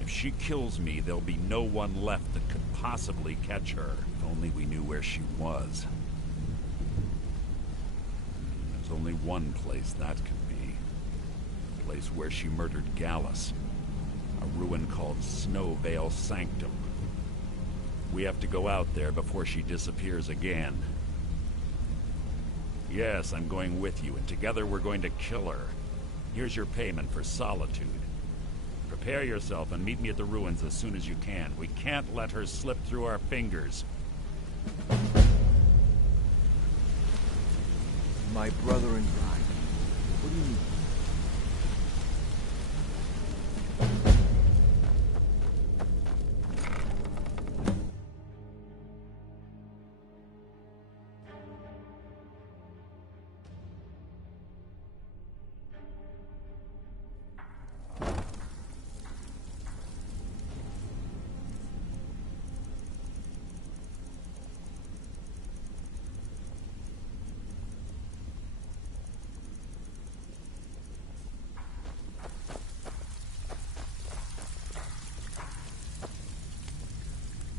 If she kills me, there'll be no one left that could possibly catch her. If only we knew where she was. There's only one place that could be. The place where she murdered Gallus. A ruin called Snowvale Sanctum. We have to go out there before she disappears again. Yes, I'm going with you, and together we're going to kill her. Here's your payment for solitude. Prepare yourself and meet me at the ruins as soon as you can. We can't let her slip through our fingers. My brother and I. What do you mean?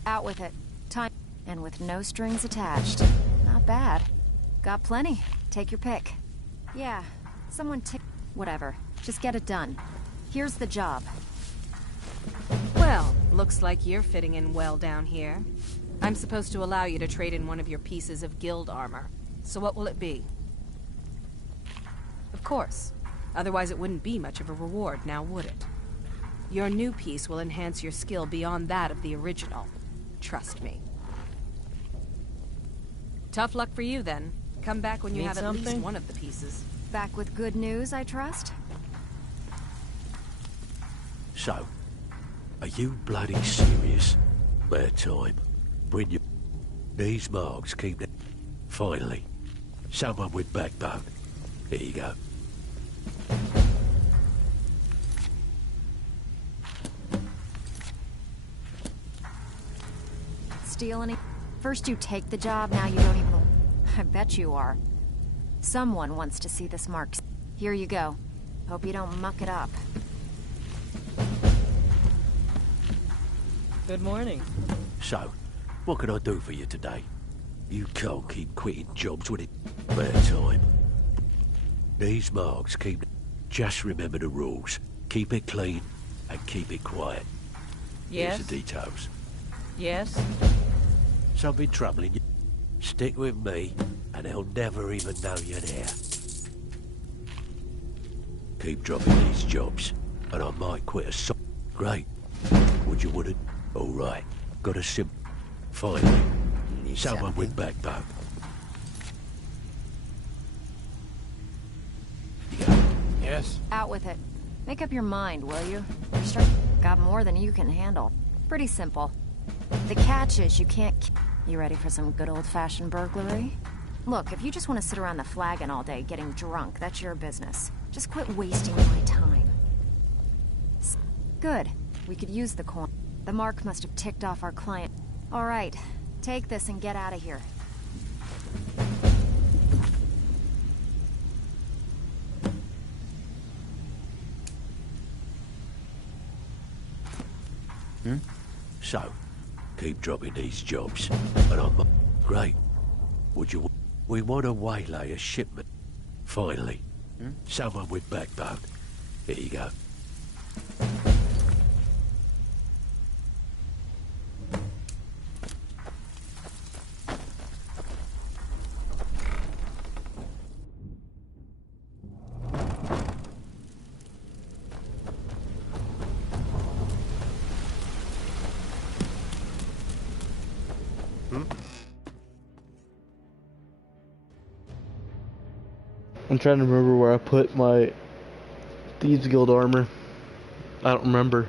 Out with it. Time. And with no strings attached. Not bad. Got plenty. Take your pick. Yeah, someone whatever. Just get it done. Here's the job. Well, looks like you're fitting in well down here. I'm supposed to allow you to trade in one of your pieces of guild armor. So what will it be? Of course. Otherwise it wouldn't be much of a reward, now would it? Your new piece will enhance your skill beyond that of the original. Trust me. Tough luck for you, then. Come back when you have at least one of the pieces. Back with good news, I trust? So, are you bloody serious? Bad time. Bring your... These marks keep... Finally. Someone with backbone. Here you go. Steal any... First you take the job, now you don't even... I bet you are. Someone wants to see this mark. Here you go. Hope you don't muck it up. Good morning. So, what can I do for you today? You can't keep quitting jobs when it's bad time. These marks keep... Just remember the rules. Keep it clean and keep it quiet. Yes? Here's the details. Yes? Something troubling you? Stick with me, and they'll never even know you're there. Keep dropping these jobs, and I might quit a Great. Would you wouldn't? All right. Got a Finally. Someone with backbone. Yes? Out with it. Make up your mind, will you? Got more than you can handle. Pretty simple. The catch is you can't... You ready for some good old-fashioned burglary? Look, if you just want to sit around the flagon all day getting drunk, that's your business. Just quit wasting my time. Good. We could use the coin. The mark must have ticked off our client. All right. Take this and get out of here. So, keep dropping these jobs, and I'm... Great. Would you... We want to waylay a shipment. Finally. Someone with backbone. Here you go. I'm trying to remember where I put my Thieves Guild armor. I don't remember.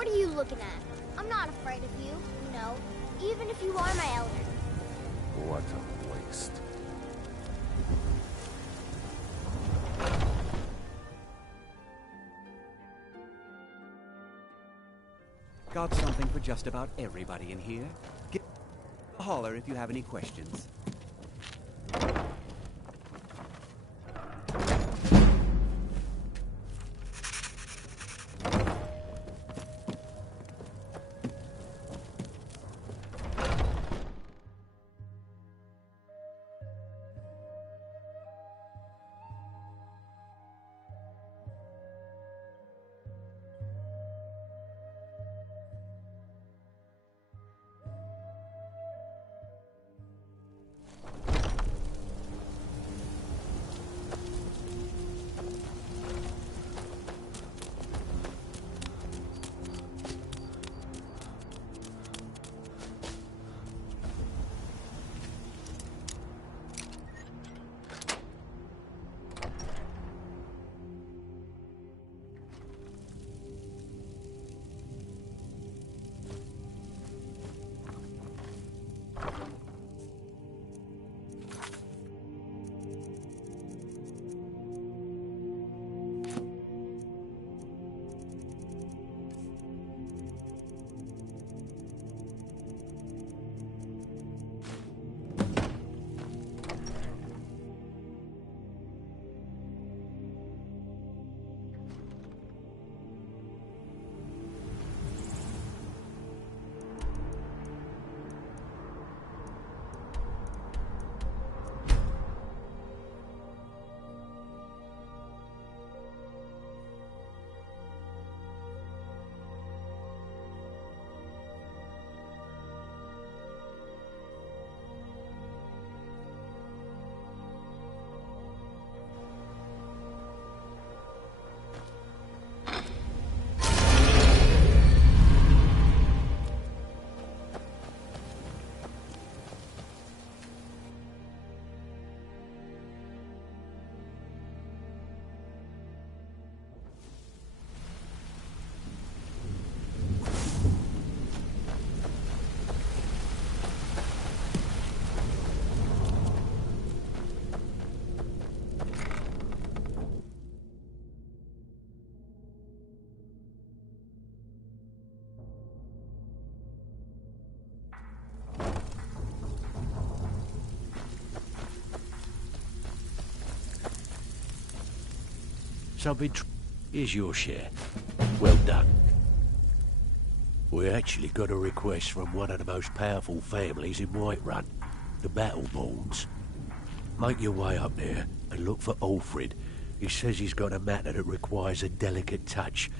What are you looking at? I'm not afraid of you, you know, even if you are my elder. What a waste. Got something for just about everybody in here. Give a holler if you have any questions. Something Here's your share. Well done. We actually got a request from one of the most powerful families in Whiterun, the Battleborns. Make your way up there and look for Alfred. He says he's got a matter that requires a delicate touch,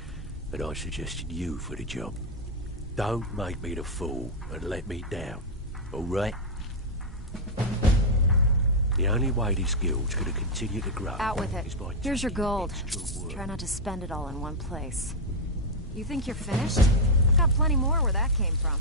and I suggested you for the job. Don't make me the fool and let me down, all right? The only way this guild's gonna continue to grow... Out with it. is by Here's your taking gold. extra work. Try not to spend it all in one place. You think you're finished? I've got plenty more where that came from.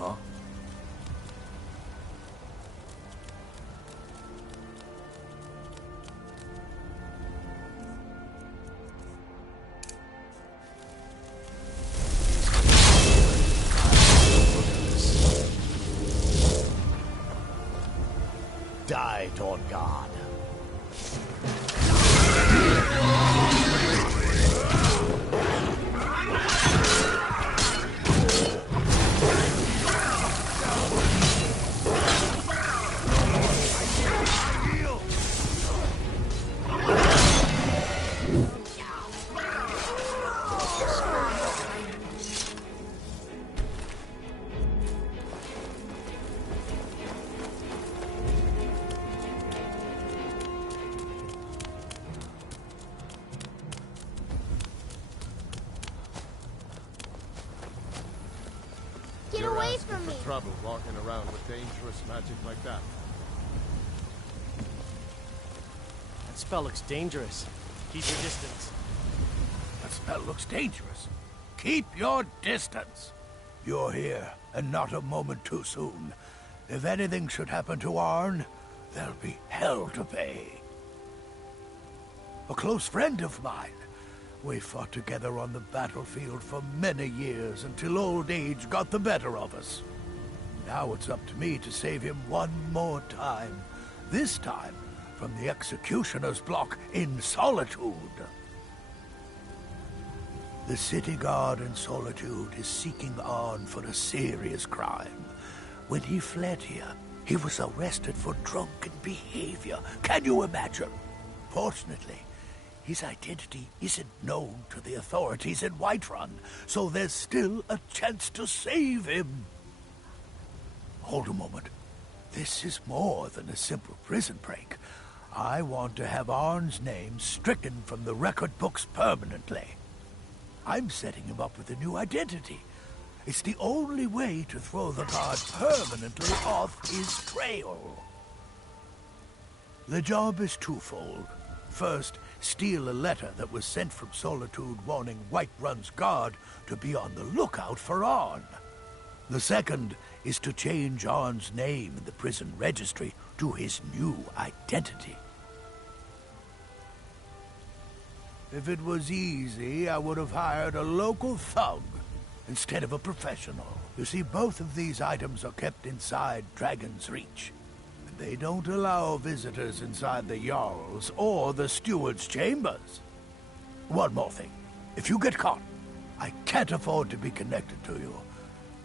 Huh? Die, Lord God. Get You're away asking from me! for trouble walking around with dangerous magic like that. That spell looks dangerous. Keep your distance. That spell looks dangerous. Keep your distance. You're here, and not a moment too soon. If anything should happen to Arn, there'll be hell to pay. A close friend of mine. We fought together on the battlefield for many years until old age got the better of us. Now it's up to me to save him one more time. This time from the executioner's block in Solitude. The city guard in Solitude is seeking Arn for a serious crime. When he fled here, he was arrested for drunken behavior. Can you imagine? Fortunately, his identity isn't known to the authorities in Whiterun, so there's still a chance to save him. Hold a moment. This is more than a simple prison break. I want to have Arn's name stricken from the record books permanently. I'm setting him up with a new identity. It's the only way to throw the guard permanently off his trail. The job is twofold. First, steal a letter that was sent from Solitude warning Whiterun's guard to be on the lookout for Arn. The second is to change Arn's name in the prison registry to his new identity. If it was easy, I would have hired a local thug instead of a professional. You see, both of these items are kept inside Dragon's Reach. They don't allow visitors inside the Jarl's or the Steward's chambers. One more thing. If you get caught, I can't afford to be connected to you.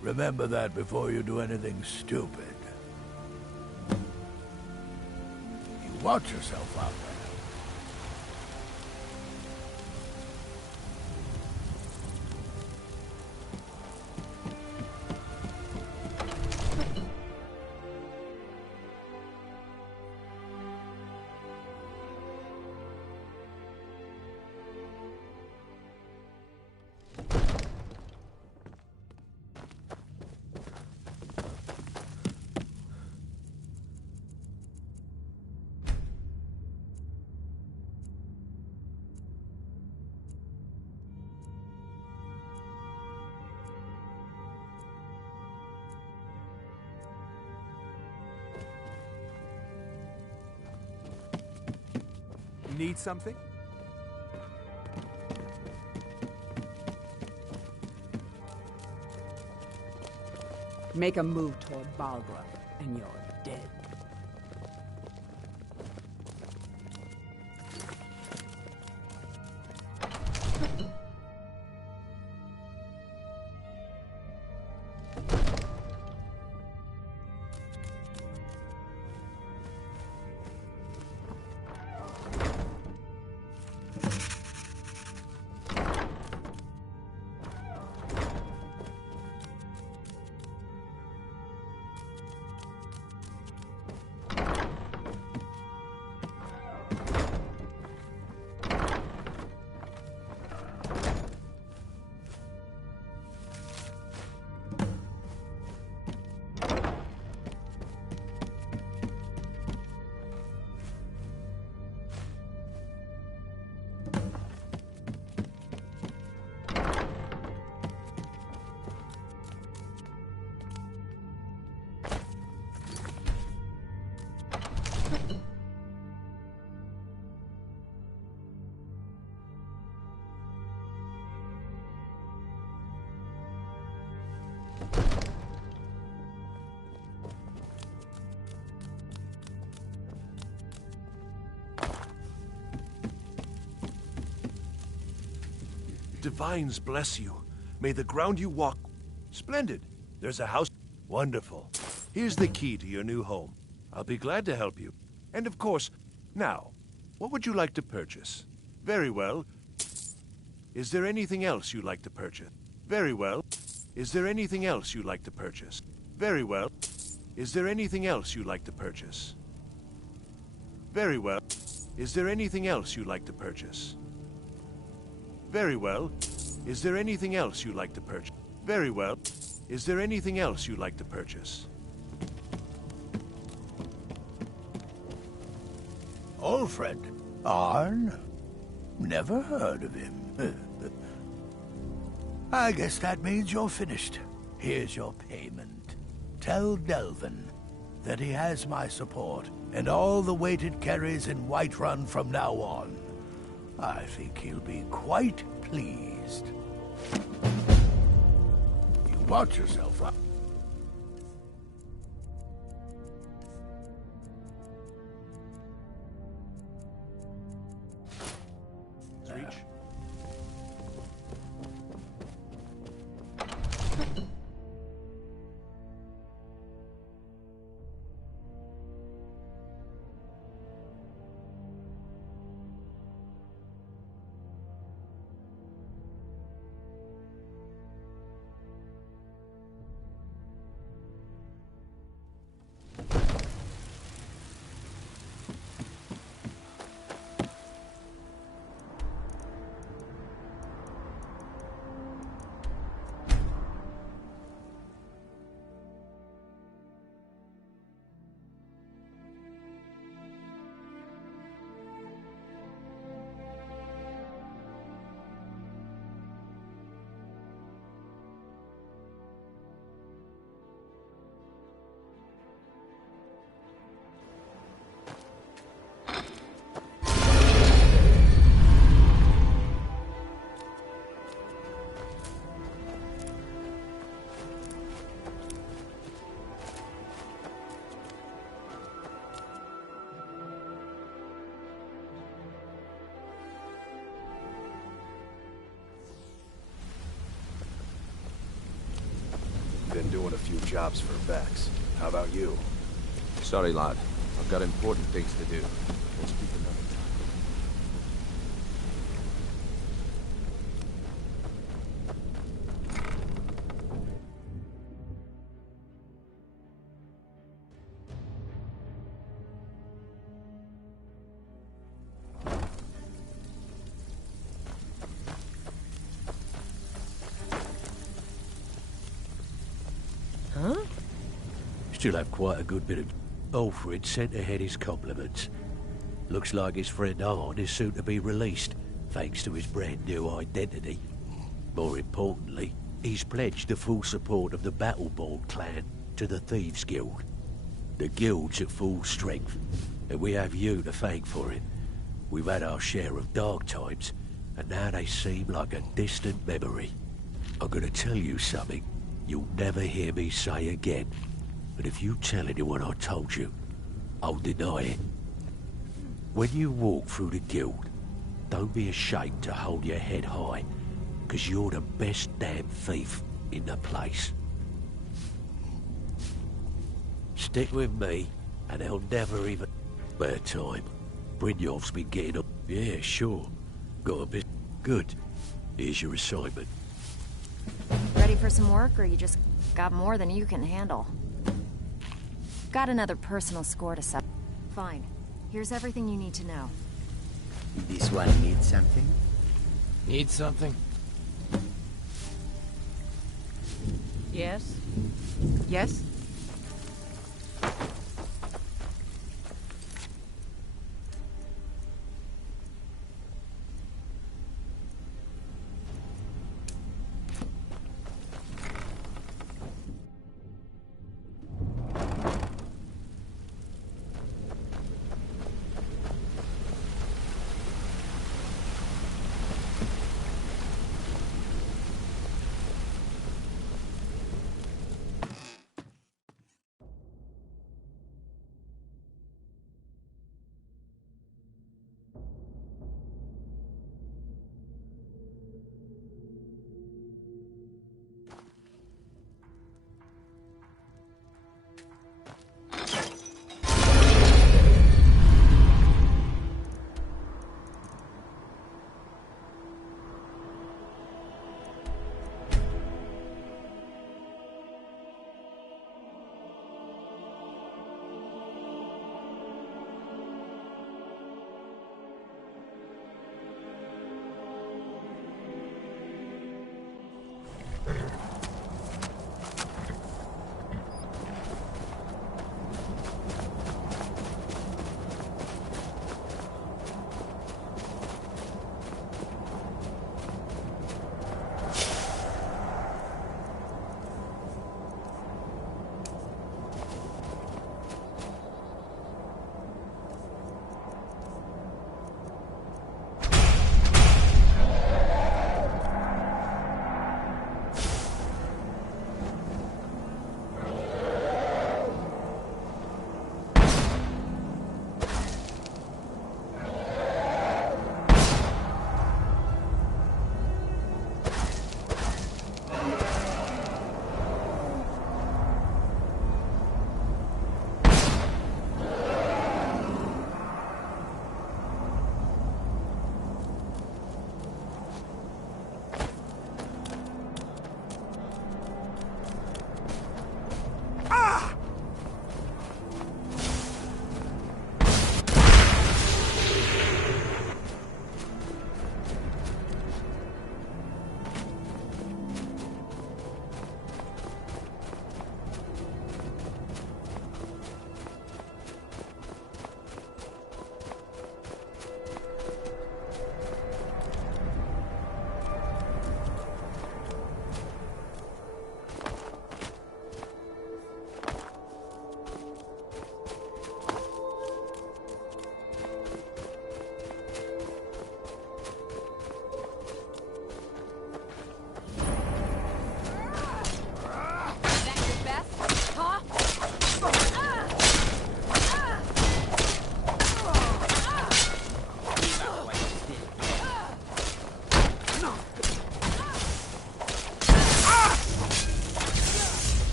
Remember that before you do anything stupid. You watch yourself out there. Need something? Make a move toward Balgra, and you're dead. Divines bless you. May the ground you walk... Splendid. There's a house... Wonderful. Here's the key to your new home. I'll be glad to help you. And of course, now, what would you like to purchase? Very well. Is there anything else you'd like to purchase? Very well. Is there anything else you'd like to purchase? Very well. Is there anything else you'd like to purchase? Very well. Is there anything else you'd like to purchase? Very well. Is there anything else you'd like to purchase? Very well. Is there anything else you'd like to purchase? Old friend. Arn? Never heard of him. I guess that means you're finished. Here's your payment. Tell Delvin that he has my support and all the weight it carries in Whiterun from now on. I think he'll be quite pleased. You watch yourself, huh? Reach. Been doing a few jobs for Vex. How about you? Sorry, lad. I've got important things to do. We'll speak another time. Huh? Still have quite a good bit of... Alfred sent ahead his compliments. Looks like his friend Arn is soon to be released, thanks to his brand new identity. More importantly, he's pledged the full support of the Battleborn clan to the Thieves Guild. The guild's at full strength, and we have you to thank for it. We've had our share of dark times, and now they seem like a distant memory. I'm gonna tell you something you'll never hear me say again. But if you tell anyone I told you, I'll deny it. When you walk through the guild, don't be ashamed to hold your head high, because you're the best damn thief in the place. Stick with me, and they'll never even... Spare time. Brynjolf's been getting up. Yeah, sure. Got a bit... Good. Here's your assignment. Ready for some work, or you just got more than you can handle? Got another personal score to set. Fine. Here's everything you need to know. This one needs something? Need something? Yes? Yes?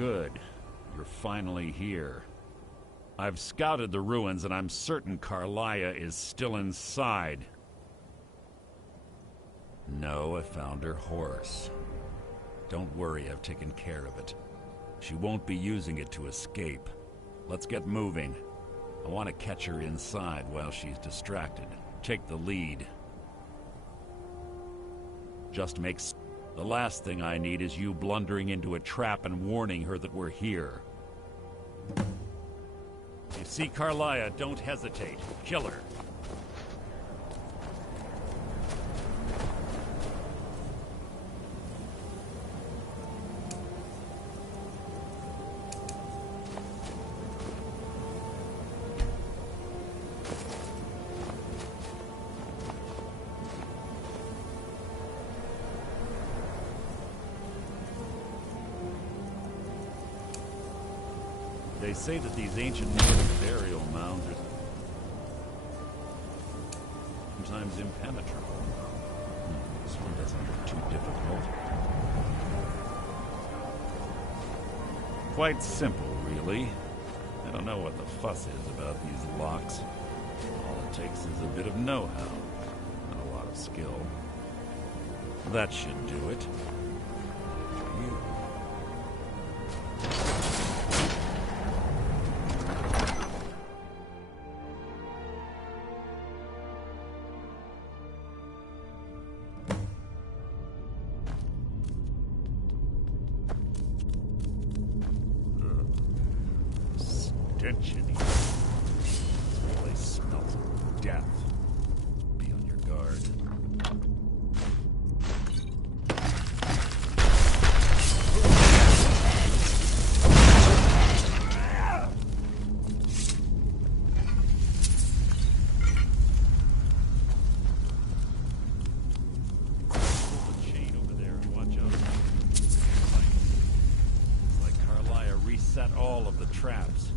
Good. You're finally here. I've scouted the ruins and I'm certain Carlia is still inside. No, I found her horse. Don't worry, I've taken care of it. She won't be using it to escape. Let's get moving. I want to catch her inside while she's distracted. Take the lead. Just makes... The last thing I need is you blundering into a trap and warning her that we're here. You see Carlia, don't hesitate. Kill her. They say that these ancient burial mounds are sometimes impenetrable. This one doesn't look too difficult. Quite simple, really. I don't know what the fuss is about these locks. All it takes is a bit of know-how, and a lot of skill. That should do it. Stench in here. This place smells of death. Be on your guard. Pull the chain over there and watch out. It's like Carlia reset all of the traps.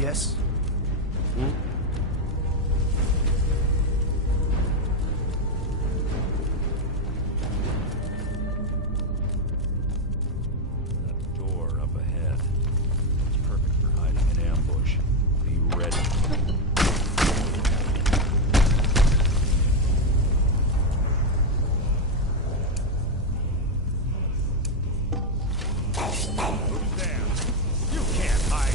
Yes? That door up ahead. It's perfect for hiding an ambush. Be ready. You can't hide.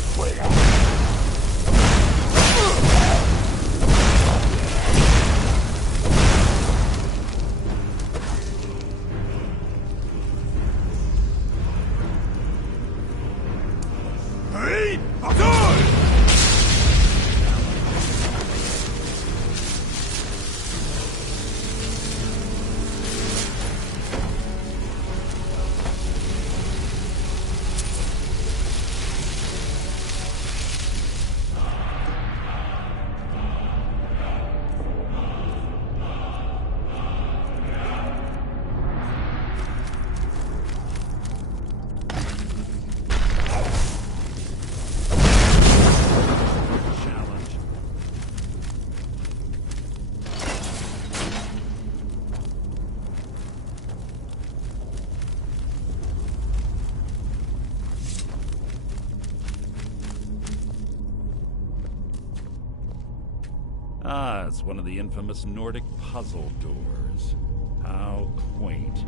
Ah, it's one of the infamous Nordic puzzle doors. How quaint.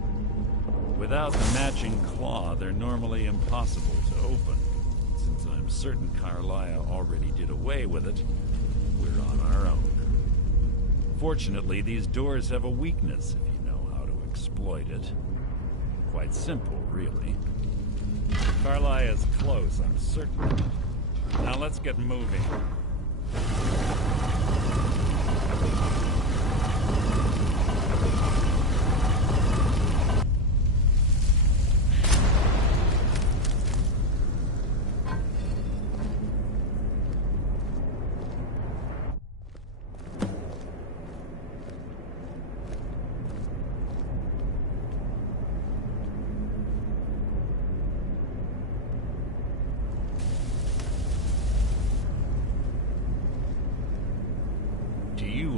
Without the matching claw, they're normally impossible to open. Since I'm certain Carlia already did away with it, we're on our own. Fortunately, these doors have a weakness if you know how to exploit it. Quite simple, really. Carlia is close, I'm certain of it. Now let's get moving.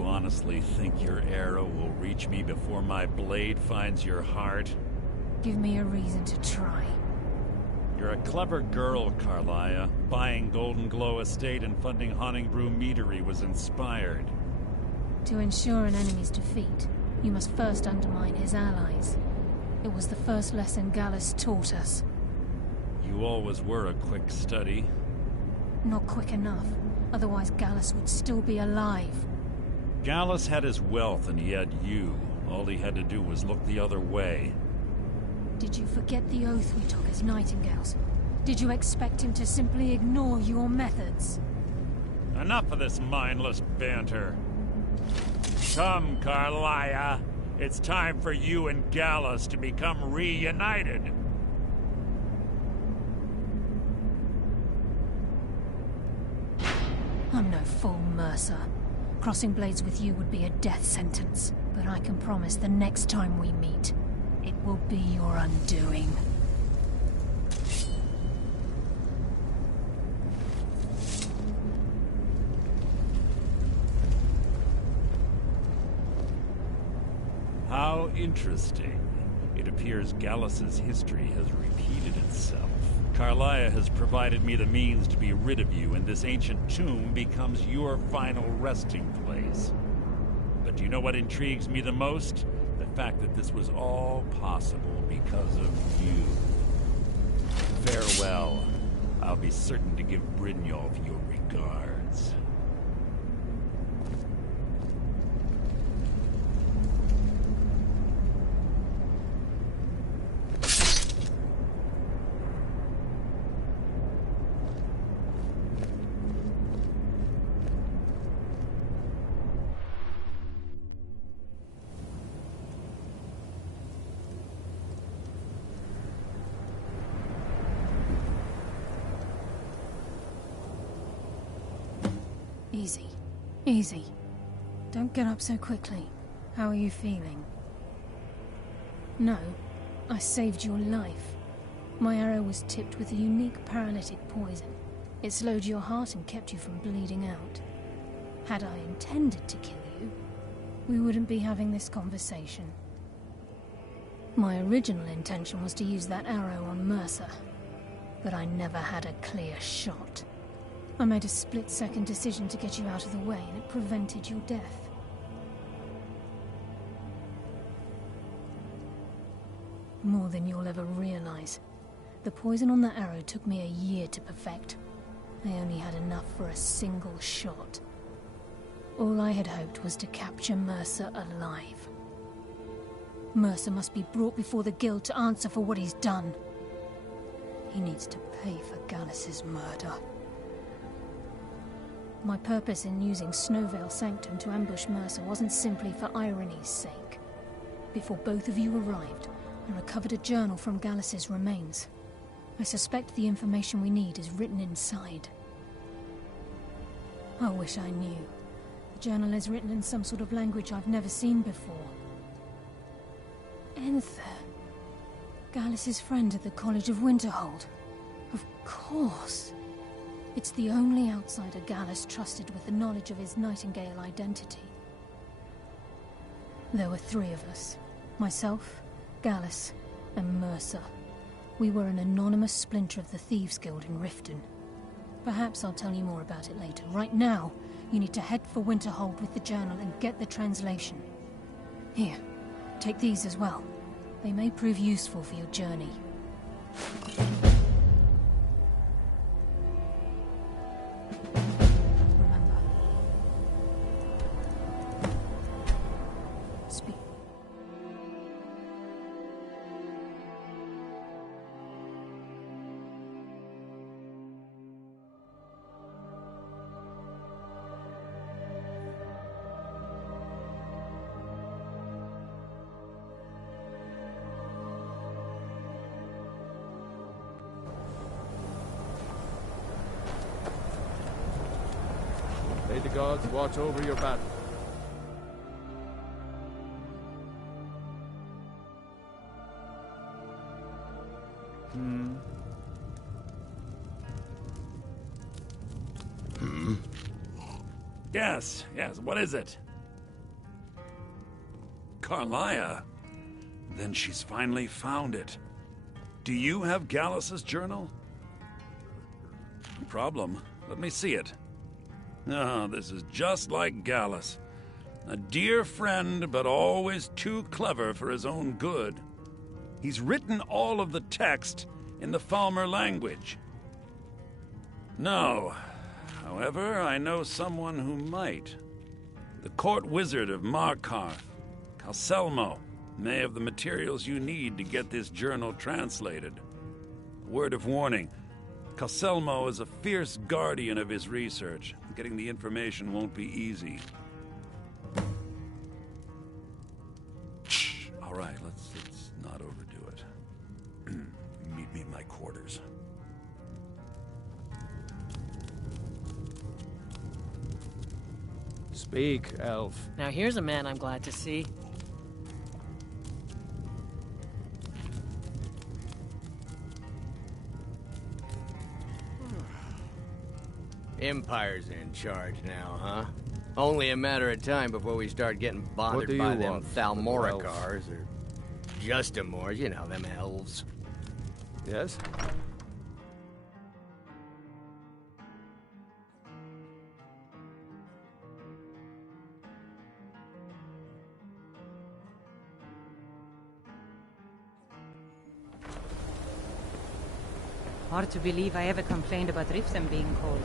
Honestly think your arrow will reach me before my blade finds your heart? Give me a reason to try. You're a clever girl, Carlia. Buying Golden Glow Estate and funding Honningbrew Meadery was inspired. To ensure an enemy's defeat, you must first undermine his allies. It was the first lesson Gallus taught us. You always were a quick study. Not quick enough. Otherwise Gallus would still be alive. Gallus had his wealth and he had you. All he had to do was look the other way. Did you forget the oath we took as Nightingales? Did you expect him to simply ignore your methods? Enough of this mindless banter. Come, Carlia. It's time for you and Gallus to become reunited. I'm no fool, Mercer. Crossing blades with you would be a death sentence, but I can promise the next time we meet, it will be your undoing. How interesting. It appears Gallus's history has repeated itself. Carlia has provided me the means to be rid of you, and this ancient tomb becomes your final resting place. But do you know what intrigues me the most? The fact that this was all possible because of you. Farewell. I'll be certain to give Brynjolf your regards. Easy. Easy. Don't get up so quickly. How are you feeling? No, I saved your life. My arrow was tipped with a unique paralytic poison. It slowed your heart and kept you from bleeding out. Had I intended to kill you, we wouldn't be having this conversation. My original intention was to use that arrow on Mercer, but I never had a clear shot. I made a split-second decision to get you out of the way, and it prevented your death. More than you'll ever realize. The poison on that arrow took me a year to perfect. I only had enough for a single shot. All I had hoped was to capture Mercer alive. Mercer must be brought before the Guild to answer for what he's done. He needs to pay for Gallus's murder. My purpose in using Snowvale Sanctum to ambush Mercer wasn't simply for irony's sake. Before both of you arrived, I recovered a journal from Gallus's remains. I suspect the information we need is written inside. I wish I knew. The journal is written in some sort of language I've never seen before. Enther. Gallus's friend at the College of Winterhold. Of course. It's the only outsider Gallus trusted with the knowledge of his Nightingale identity. There were 3 of us. Myself, Gallus, and Mercer. We were an anonymous splinter of the Thieves Guild in Riften. Perhaps I'll tell you more about it later. Right now, you need to head for Winterhold with the journal and get the translation. Here, take these as well. They may prove useful for your journey. May the gods watch over your battle. Yes, what is it? Carlia? Then she's finally found it. Do you have Gallus's journal? No problem. Let me see it. Ah, this is just like Gallus. A dear friend, but always too clever for his own good. He's written all of the text in the Falmer language. No. However, I know someone who might. The court wizard of Markarth, Calselmo, may have the materials you need to get this journal translated. A word of warning. Calselmo is a fierce guardian of his research. Getting the information won't be easy. Shh. All right, let's not overdo it. Meet me in my quarters. Speak, elf. Now here's a man I'm glad to see. Empire's in charge now, huh? Only a matter of time before we start getting bothered by them Thalmoricars or Justamores, you know, them elves. Yes? Hard to believe I ever complained about Riften being cold.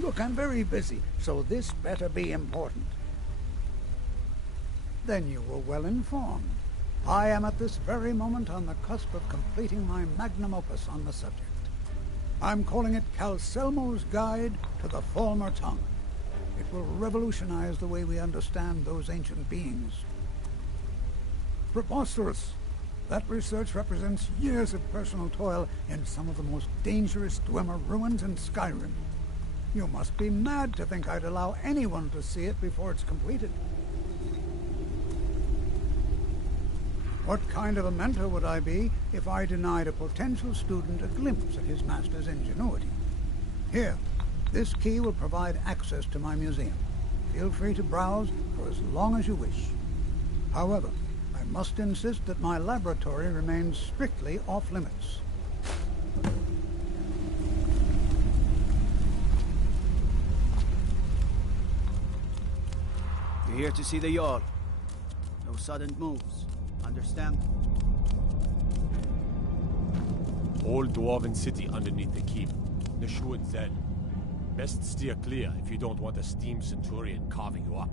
Look, I'm very busy, so this better be important. Then you were well informed. I am at this very moment on the cusp of completing my magnum opus on the subject. I'm calling it Calcelmo's Guide to the Falmer Tongue. It will revolutionize the way we understand those ancient beings. Preposterous! That research represents years of personal toil in some of the most dangerous Dwemer ruins in Skyrim. You must be mad to think I'd allow anyone to see it before it's completed. What kind of a mentor would I be if I denied a potential student a glimpse at his master's ingenuity? Here, this key will provide access to my museum. Feel free to browse for as long as you wish. However, I must insist that my laboratory remains strictly off-limits. You're here to see the Jarl. No sudden moves. Understand? Whole Dwarven city underneath the keep. Nishu and Zed. Best steer clear if you don't want a steam centurion carving you up.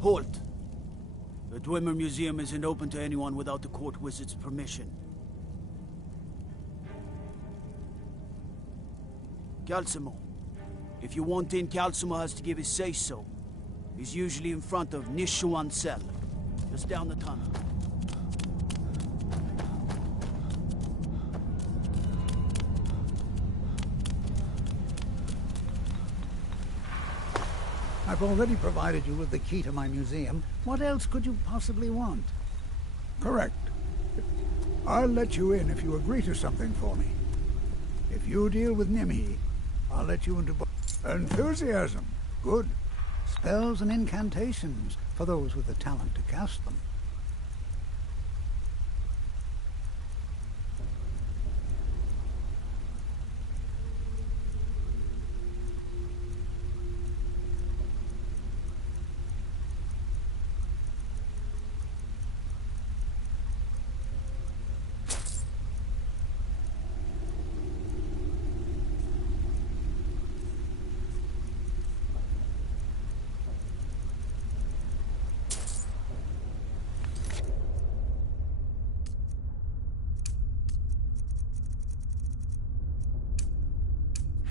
Halt! The Dwemer Museum isn't open to anyone without the court wizard's permission. Calcelmo. If you want in, Calcelmo has to give his say-so. He's usually in front of Nishuan Cell. Just down the tunnel. I've already provided you with the key to my museum. What else could you possibly want? Correct. I'll let you in if you agree to something for me. If you deal with Nimhi, I'll let you into... Enthusiasm. Good. Spells and incantations for those with the talent to cast them.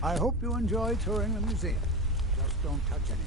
I hope you enjoy touring the museum. Just don't touch anything.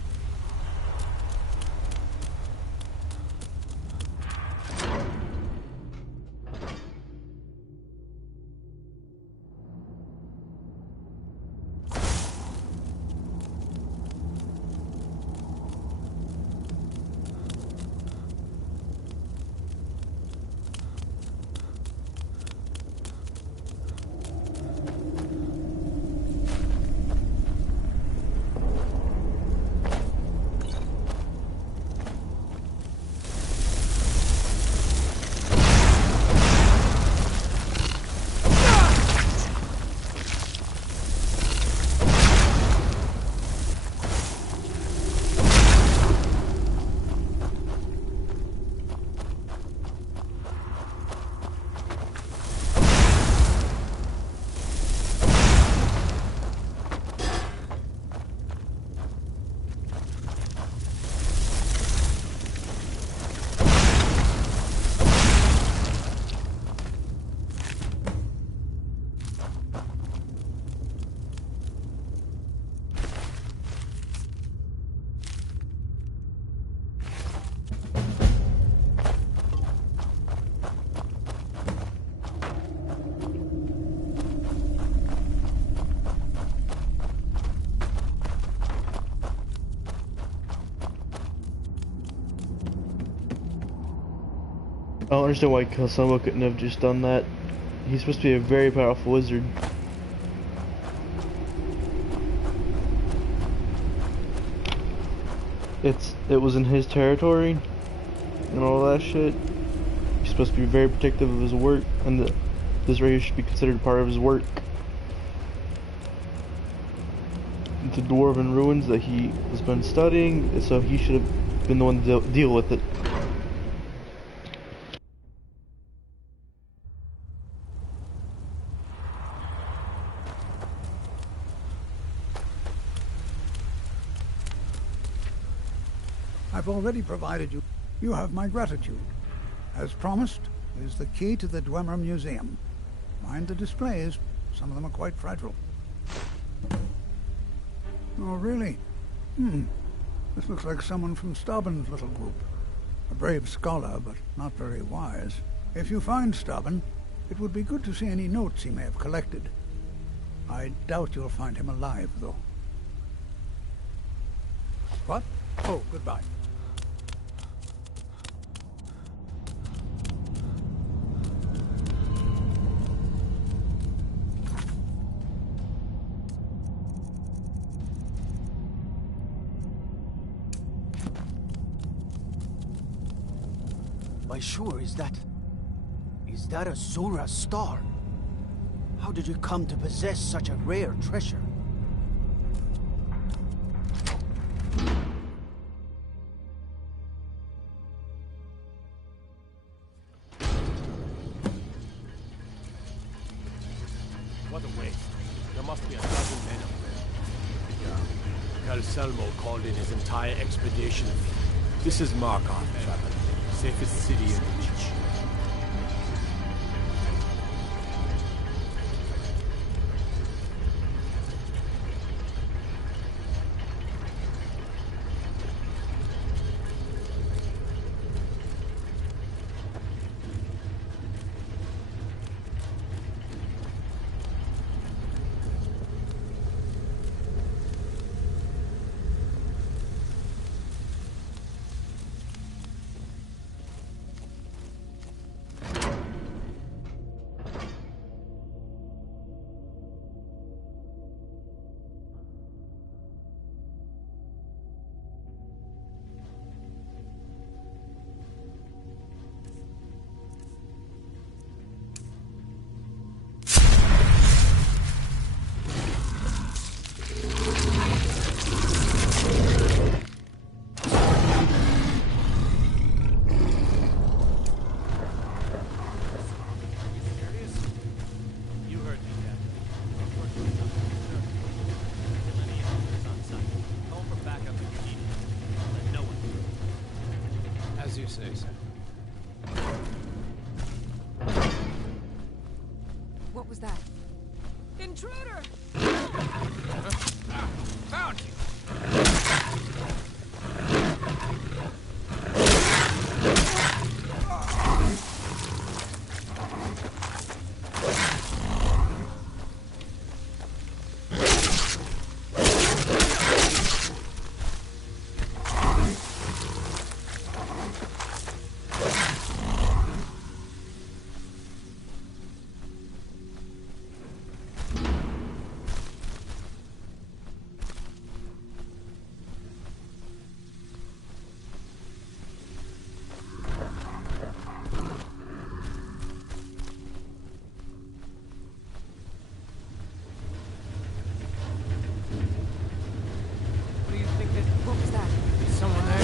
I don't understand why Calcelmo couldn't have just done that. He's supposed to be a very powerful wizard. It was in his territory and all that shit. He's supposed to be very protective of his work, and this right here should be considered part of his work. The dwarven ruins that he has been studying, so he should have been the one to deal with it. I've already provided you. You have my gratitude. As promised, is the key to the Dwemer Museum. Mind the displays. Some of them are quite fragile. Oh, really? This looks like someone from Stauben's little group. A brave scholar, but not very wise. If you find Stauben, it would be good to see any notes he may have collected. I doubt you'll find him alive, though. What? Oh, goodbye. By sure, is that a Zora star? How did you come to possess such a rare treasure? What a waste. There must be a dozen men up there. Yeah. Calselmo called in his entire expedition. This is Markov, traveler. Safest city in the Reach. As you say, sir. What was that? Intruder! Found you! What was that? Is someone there?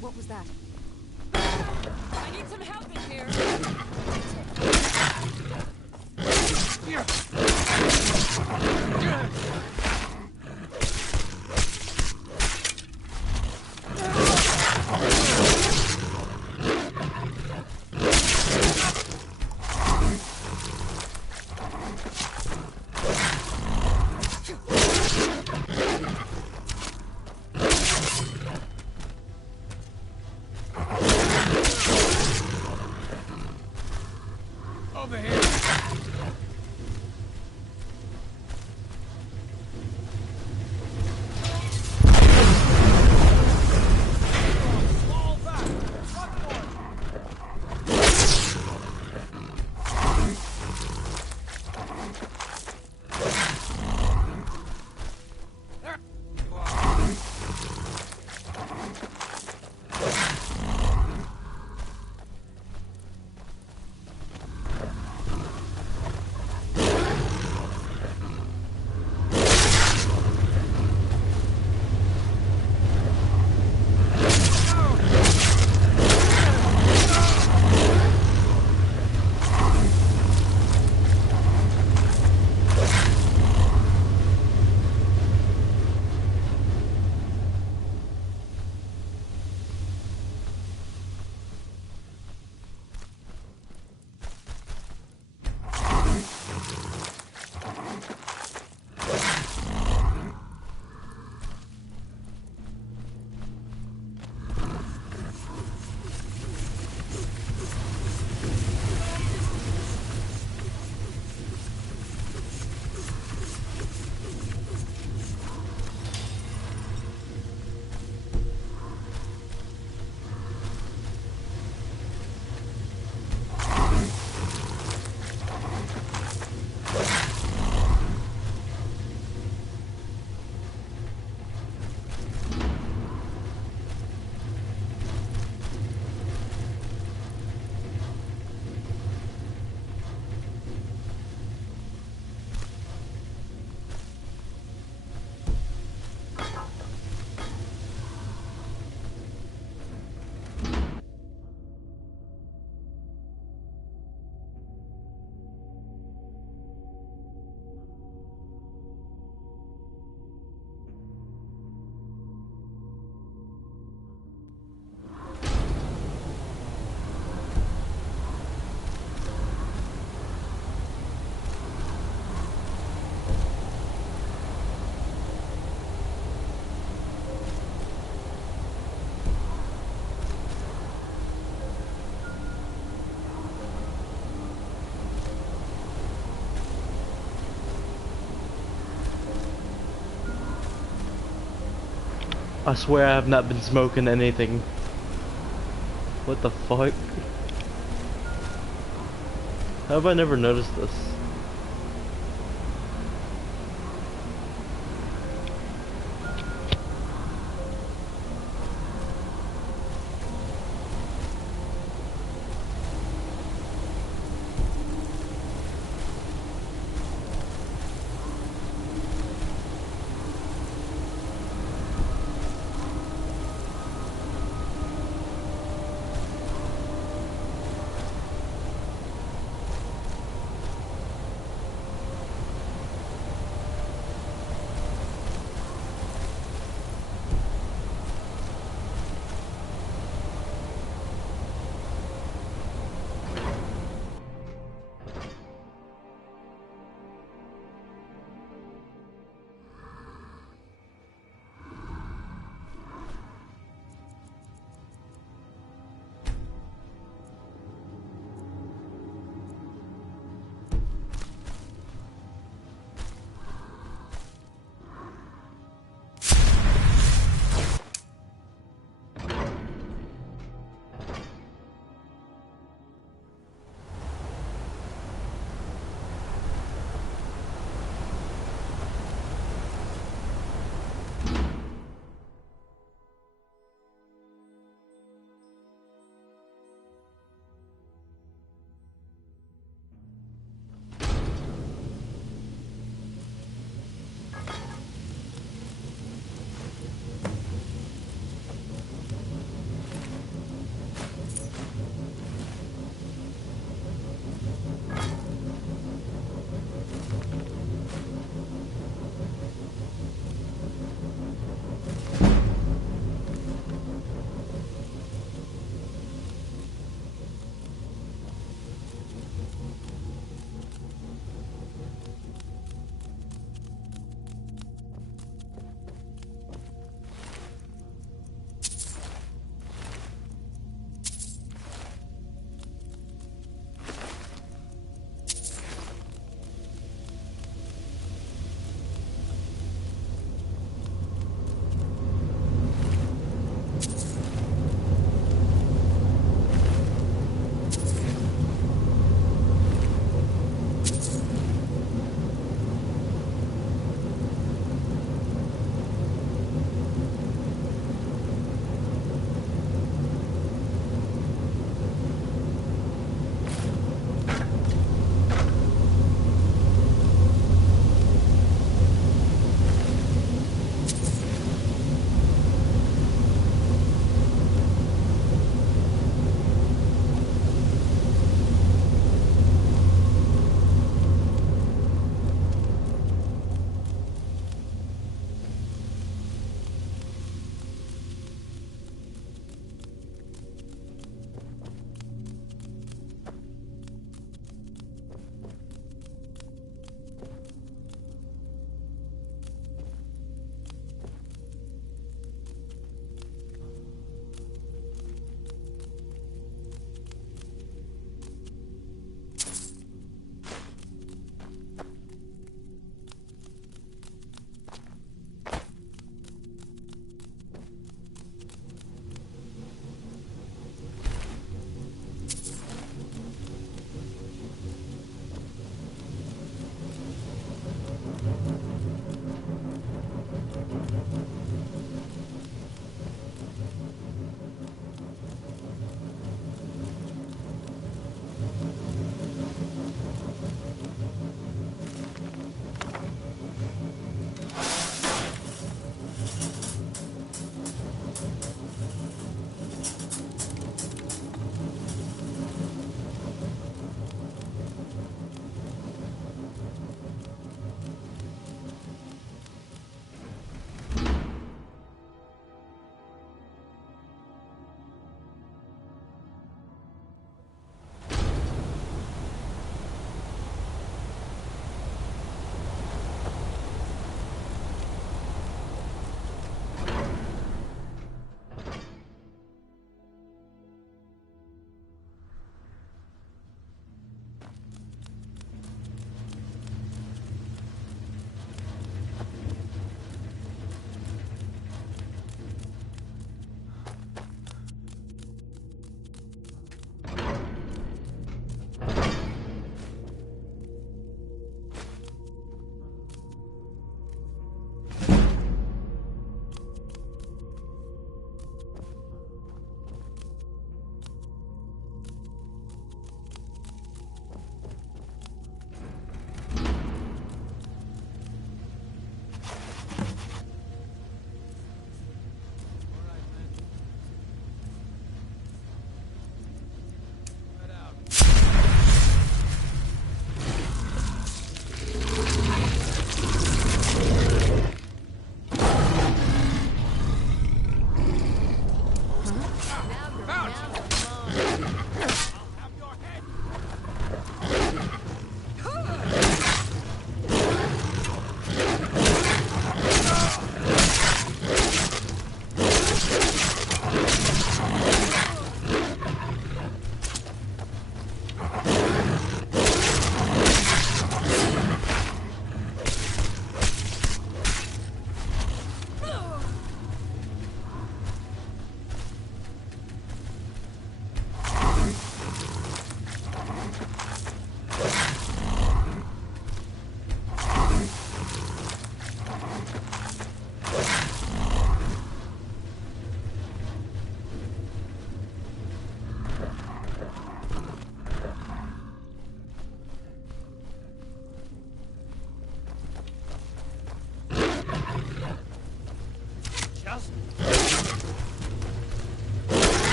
What was that? I need some help in here! over here! I swear I have not been smoking anything. What the fuck? How have I never noticed this?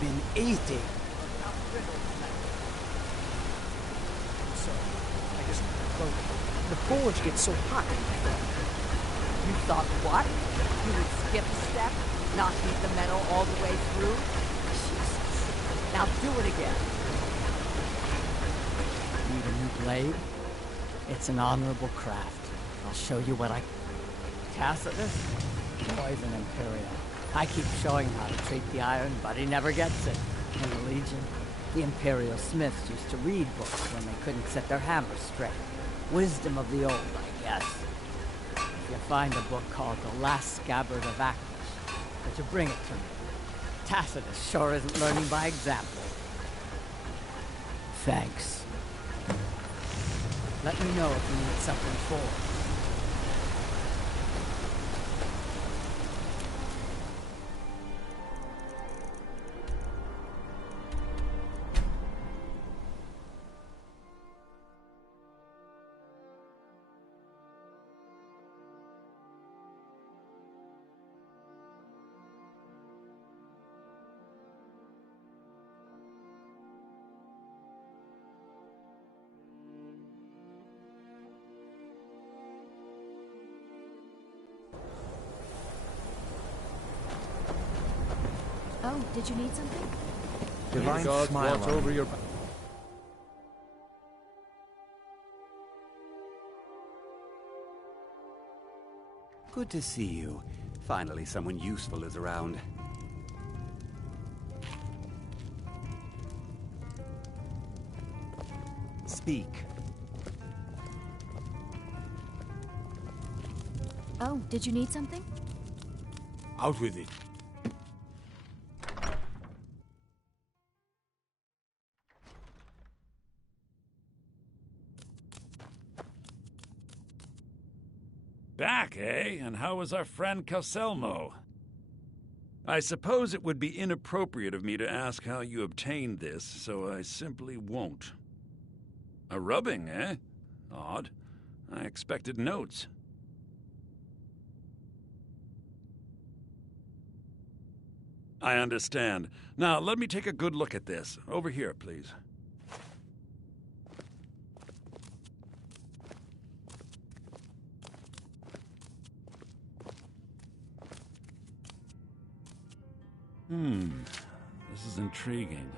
been eating. Sorry, I just... Well, the forge gets so hot in the You thought what? You would skip a step? Not heat the metal all the way through? Jesus. Now do it again. Need a new blade? It's an honorable craft. I'll show you what I... Tacitus? Poison Imperial. I keep showing how to treat the iron, but he never gets it. In the Legion, the Imperial smiths used to read books when they couldn't set their hammers straight. Wisdom of the old, I guess. If you find a book called The Last Scabbard of Actus, would you bring it to me? Tacitus sure isn't learning by example. Thanks. Let me know if you need something for. Oh, did you need something? Divine smile watch over your... Good to see you. Finally, someone useful is around. Speak. Oh, did you need something? Out with it. Back, eh? And how is our friend Calselmo? I suppose it would be inappropriate of me to ask how you obtained this, so I simply won't. A rubbing, eh? Odd. I expected notes. I understand. Now, let me take a good look at this. Over here, please. This is intriguing,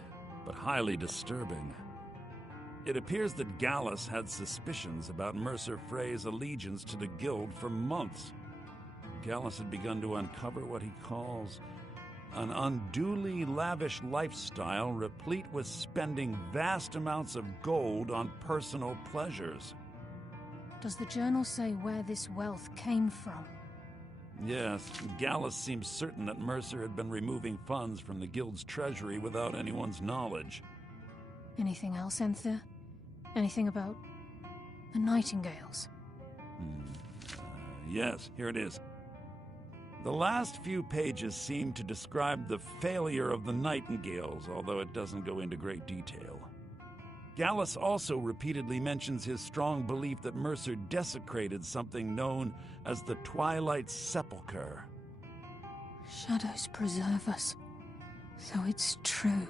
but highly disturbing. It appears that Gallus had suspicions about Mercer Frey's allegiance to the Guild for months. Gallus had begun to uncover what he calls an unduly lavish lifestyle replete with spending vast amounts of gold on personal pleasures. Does the journal say where this wealth came from? Yes, Gallus seems certain that Mercer had been removing funds from the Guild's treasury without anyone's knowledge. Anything else, Enthir? Anything about the Nightingales? Yes, here it is. The last few pages seem to describe the failure of the Nightingales, although it doesn't go into great detail. Gallus also repeatedly mentions his strong belief that Mercer desecrated something known as the Twilight Sepulchre. Shadows preserve us. So it's true.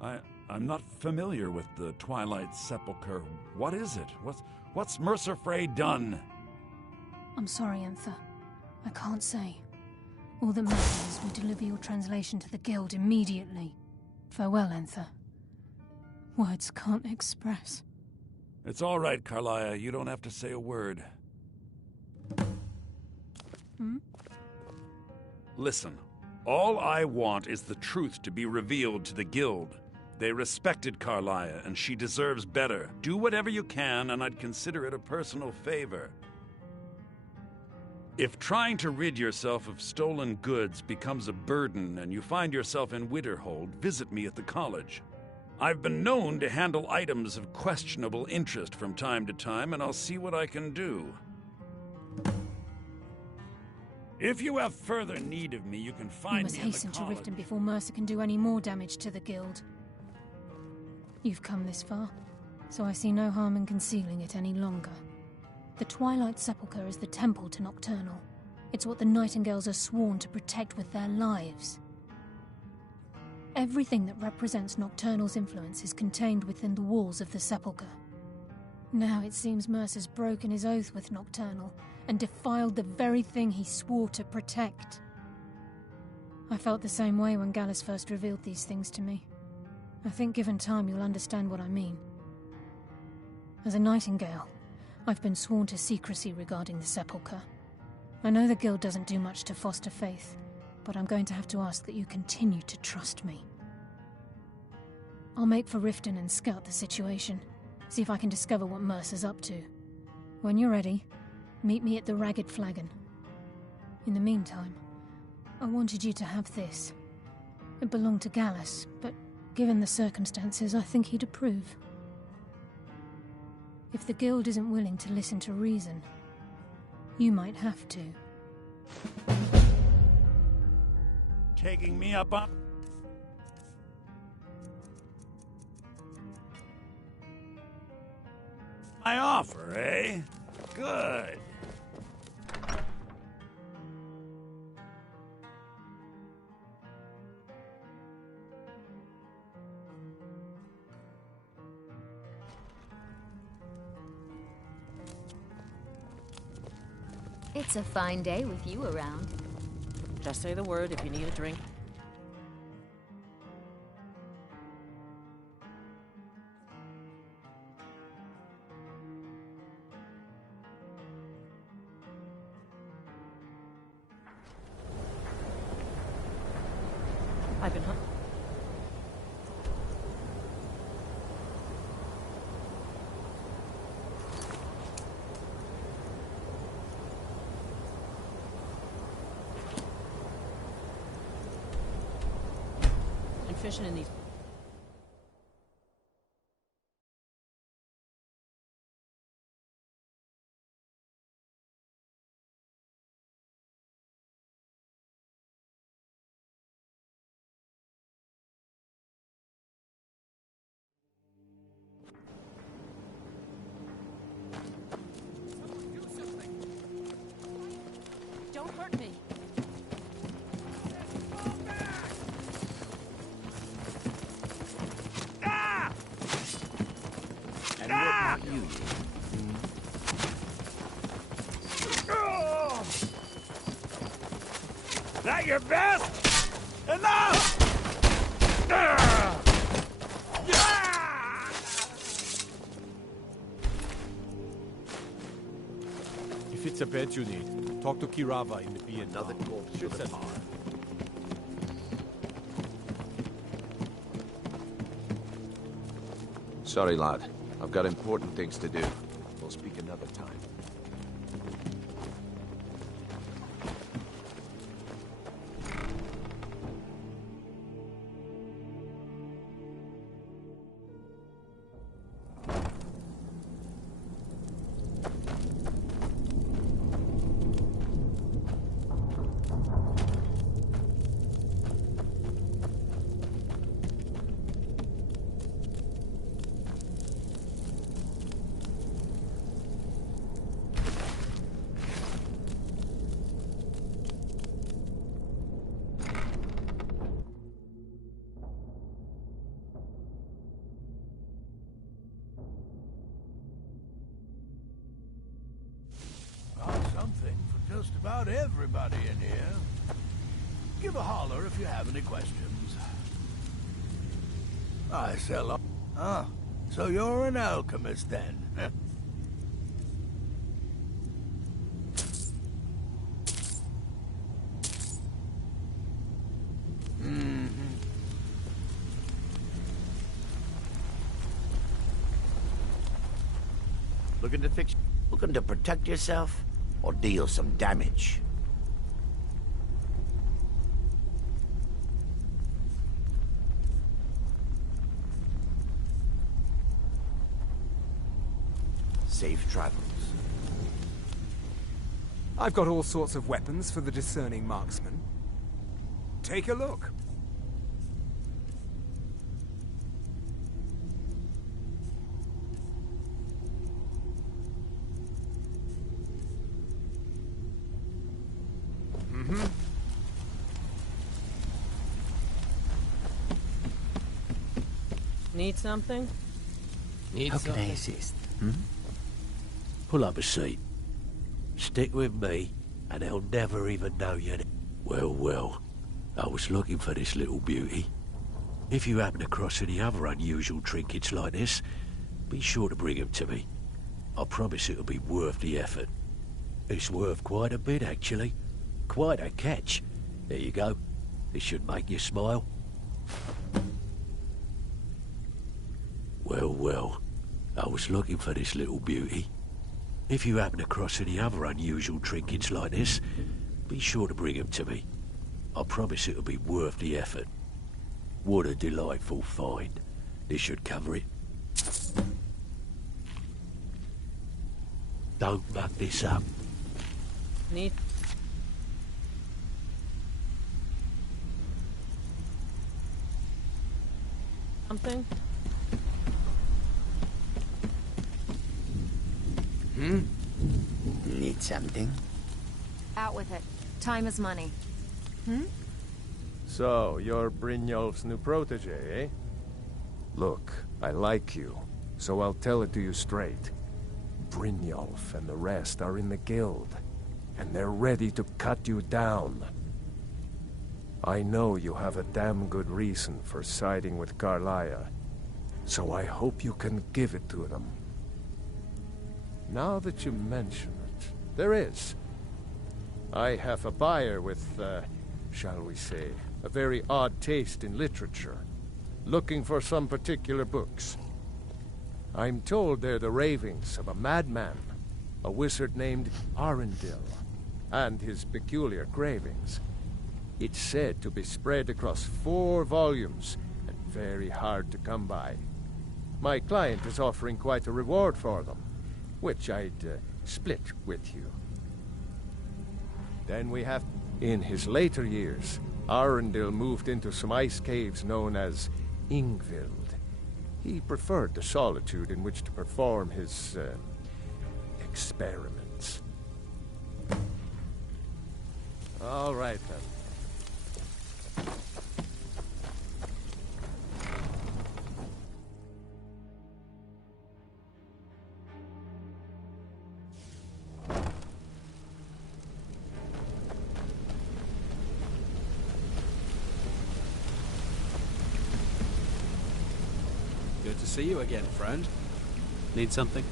I'm not familiar with the Twilight Sepulchre. What is it? What's Mercer Frey done? I'm sorry, Enthir. I can't say. All that matters is we deliver your translation to the Guild immediately. Farewell, Enthir. Words can't express. It's all right, Carlia. You don't have to say a word. Listen, all I want is the truth to be revealed to the Guild. They respected Carlia, and she deserves better. Do whatever you can, and I'd consider it a personal favor. If trying to rid yourself of stolen goods becomes a burden and you find yourself in Winterhold, visit me at the college. I've been known to handle items of questionable interest from time to time, and I'll see what I can do. If you have further need of me, you can We find must me at the hasten to college. Riften before Mercer can do any more damage to the Guild. You've come this far, so I see no harm in concealing it any longer. The Twilight Sepulchre is the temple to Nocturnal. It's what the Nightingales are sworn to protect with their lives. Everything that represents Nocturnal's influence is contained within the walls of the Sepulchre. Now it seems Mercer's broken his oath with Nocturnal and defiled the very thing he swore to protect. I felt the same way when Gallus first revealed these things to me. I think given time you'll understand what I mean. As a Nightingale, I've been sworn to secrecy regarding the Sepulchre. I know the Guild doesn't do much to foster faith, but I'm going to have to ask that you continue to trust me. I'll make for Riften and scout the situation, see if I can discover what Mercer's up to. When you're ready, meet me at the Ragged Flagon. In the meantime, I wanted you to have this. It belonged to Gallus, but given the circumstances, I think he'd approve. If the Guild isn't willing to listen to reason, you might have to. Taking me up on... my offer, eh? Good. It's a fine day with you around. Just say the word if you need a drink. I've been hunting. Fishing in these. Don't hurt me. And what about you? That your best? Enough! If it's a bed you need, talk to Kirava in the B&R. Another corpse to the par. Sorry, lad. I've got important things to do. We'll speak another time. Something for just about everybody in here. Give a holler if you have any questions. I sell... Ah, so you're an alchemist then? Looking to fix... Looking to protect yourself? Or deal some damage? Safe travels. I've got all sorts of weapons for the discerning marksman. Take a look. Need something? How can I assist? Hmm? Pull up a seat. Stick with me, and they'll never even know you. Well, well. I was looking for this little beauty. If you happen across any other unusual trinkets like this, be sure to bring them to me. I promise it'll be worth the effort. It's worth quite a bit, actually. Quite a catch. There you go. This should make you smile. Well, well. I was looking for this little beauty. If you happen across any other unusual trinkets like this, be sure to bring them to me. I promise it'll be worth the effort. What a delightful find. This should cover it. Don't muck this up. Need something? Hmm? Need something? Out with it. Time is money. Hmm? So, you're Brynjolf's new protege, eh? Look, I like you, so I'll tell it to you straight. Brynjolf and the rest are in the guild, and they're ready to cut you down. I know you have a damn good reason for siding with Carlia, so I hope you can give it to them. Now that you mention it, there is. I have a buyer with, shall we say, a very odd taste in literature, looking for some particular books. I'm told they're the ravings of a madman, a wizard named Arundel, and his peculiar cravings. It's said to be spread across 4 volumes, and very hard to come by. My client is offering quite a reward for them, which I'd split with you. Then we have... In his later years, Arundel moved into some ice caves known as Ingvild. He preferred the solitude in which to perform his, experiments. All right, then. Good to see you again, friend. Need something?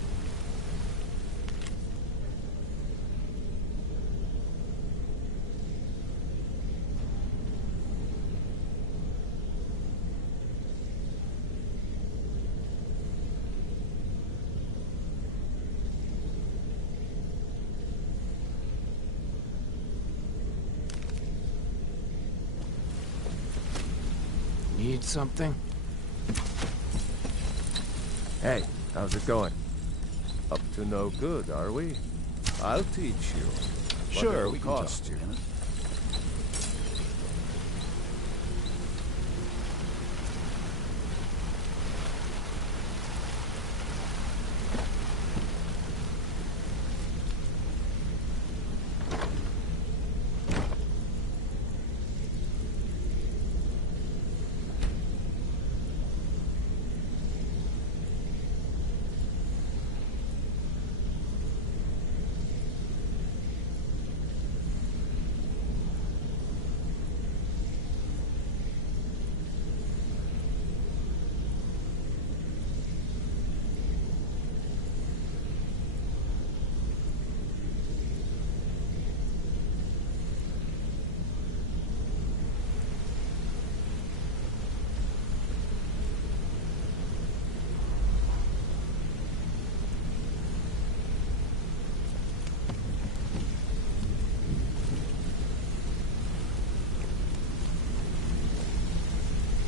Need something? Hey, how's it going? Up to no good, are we? I'll teach you. Sure, we can cost you.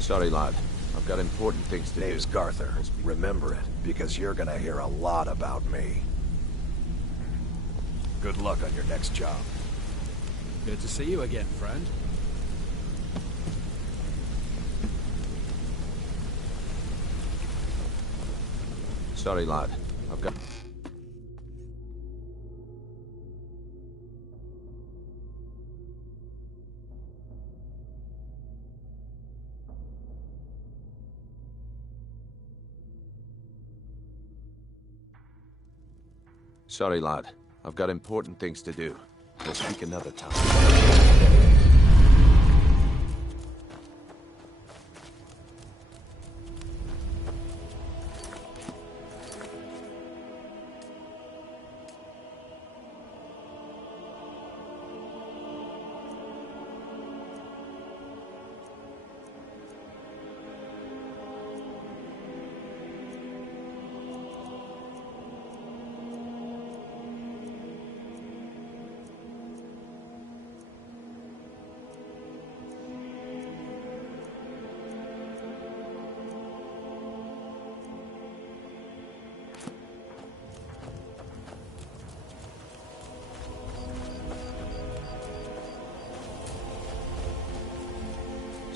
Sorry, lad. I've got important things to do. Name's Garther. Remember it, because you're gonna hear a lot about me. Good luck on your next job. Good to see you again, friend. Sorry, lad. I've got... Sorry, lad. I've got important things to do. We'll speak another time.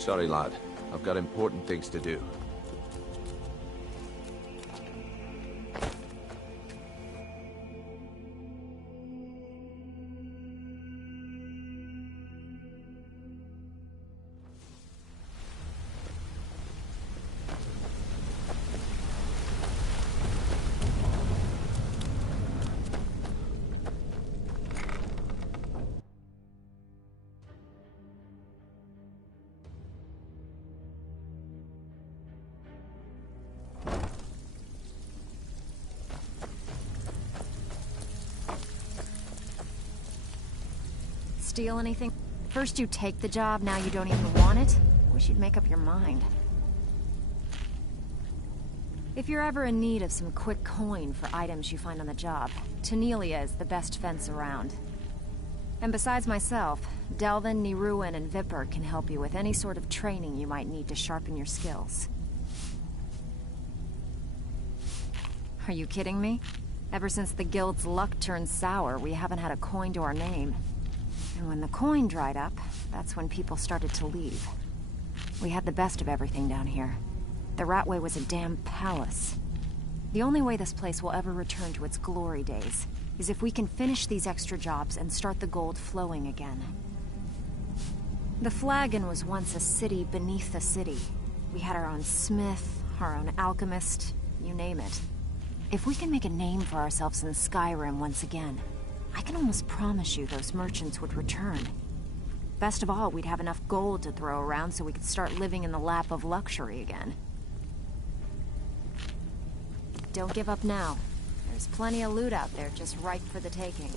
Sorry, lad. I've got important things to do. Steal anything? First you take the job, now you don't even want it? Wish you'd make up your mind. If you're ever in need of some quick coin for items you find on the job, Tanelia is the best fence around. And besides myself, Delvin, Niruin, and Vipper can help you with any sort of training you might need to sharpen your skills. Are you kidding me? Ever since the guild's luck turned sour, we haven't had a coin to our name. And when the coin dried up, that's when people started to leave. We had the best of everything down here. The Ratway was a damn palace. The only way this place will ever return to its glory days is if we can finish these extra jobs and start the gold flowing again. The Flagon was once a city beneath the city. We had our own smith, our own alchemist, you name it. If we can make a name for ourselves in Skyrim once again, I can almost promise you those merchants would return. Best of all, we'd have enough gold to throw around so we could start living in the lap of luxury again. Don't give up now. There's plenty of loot out there just ripe for the taking.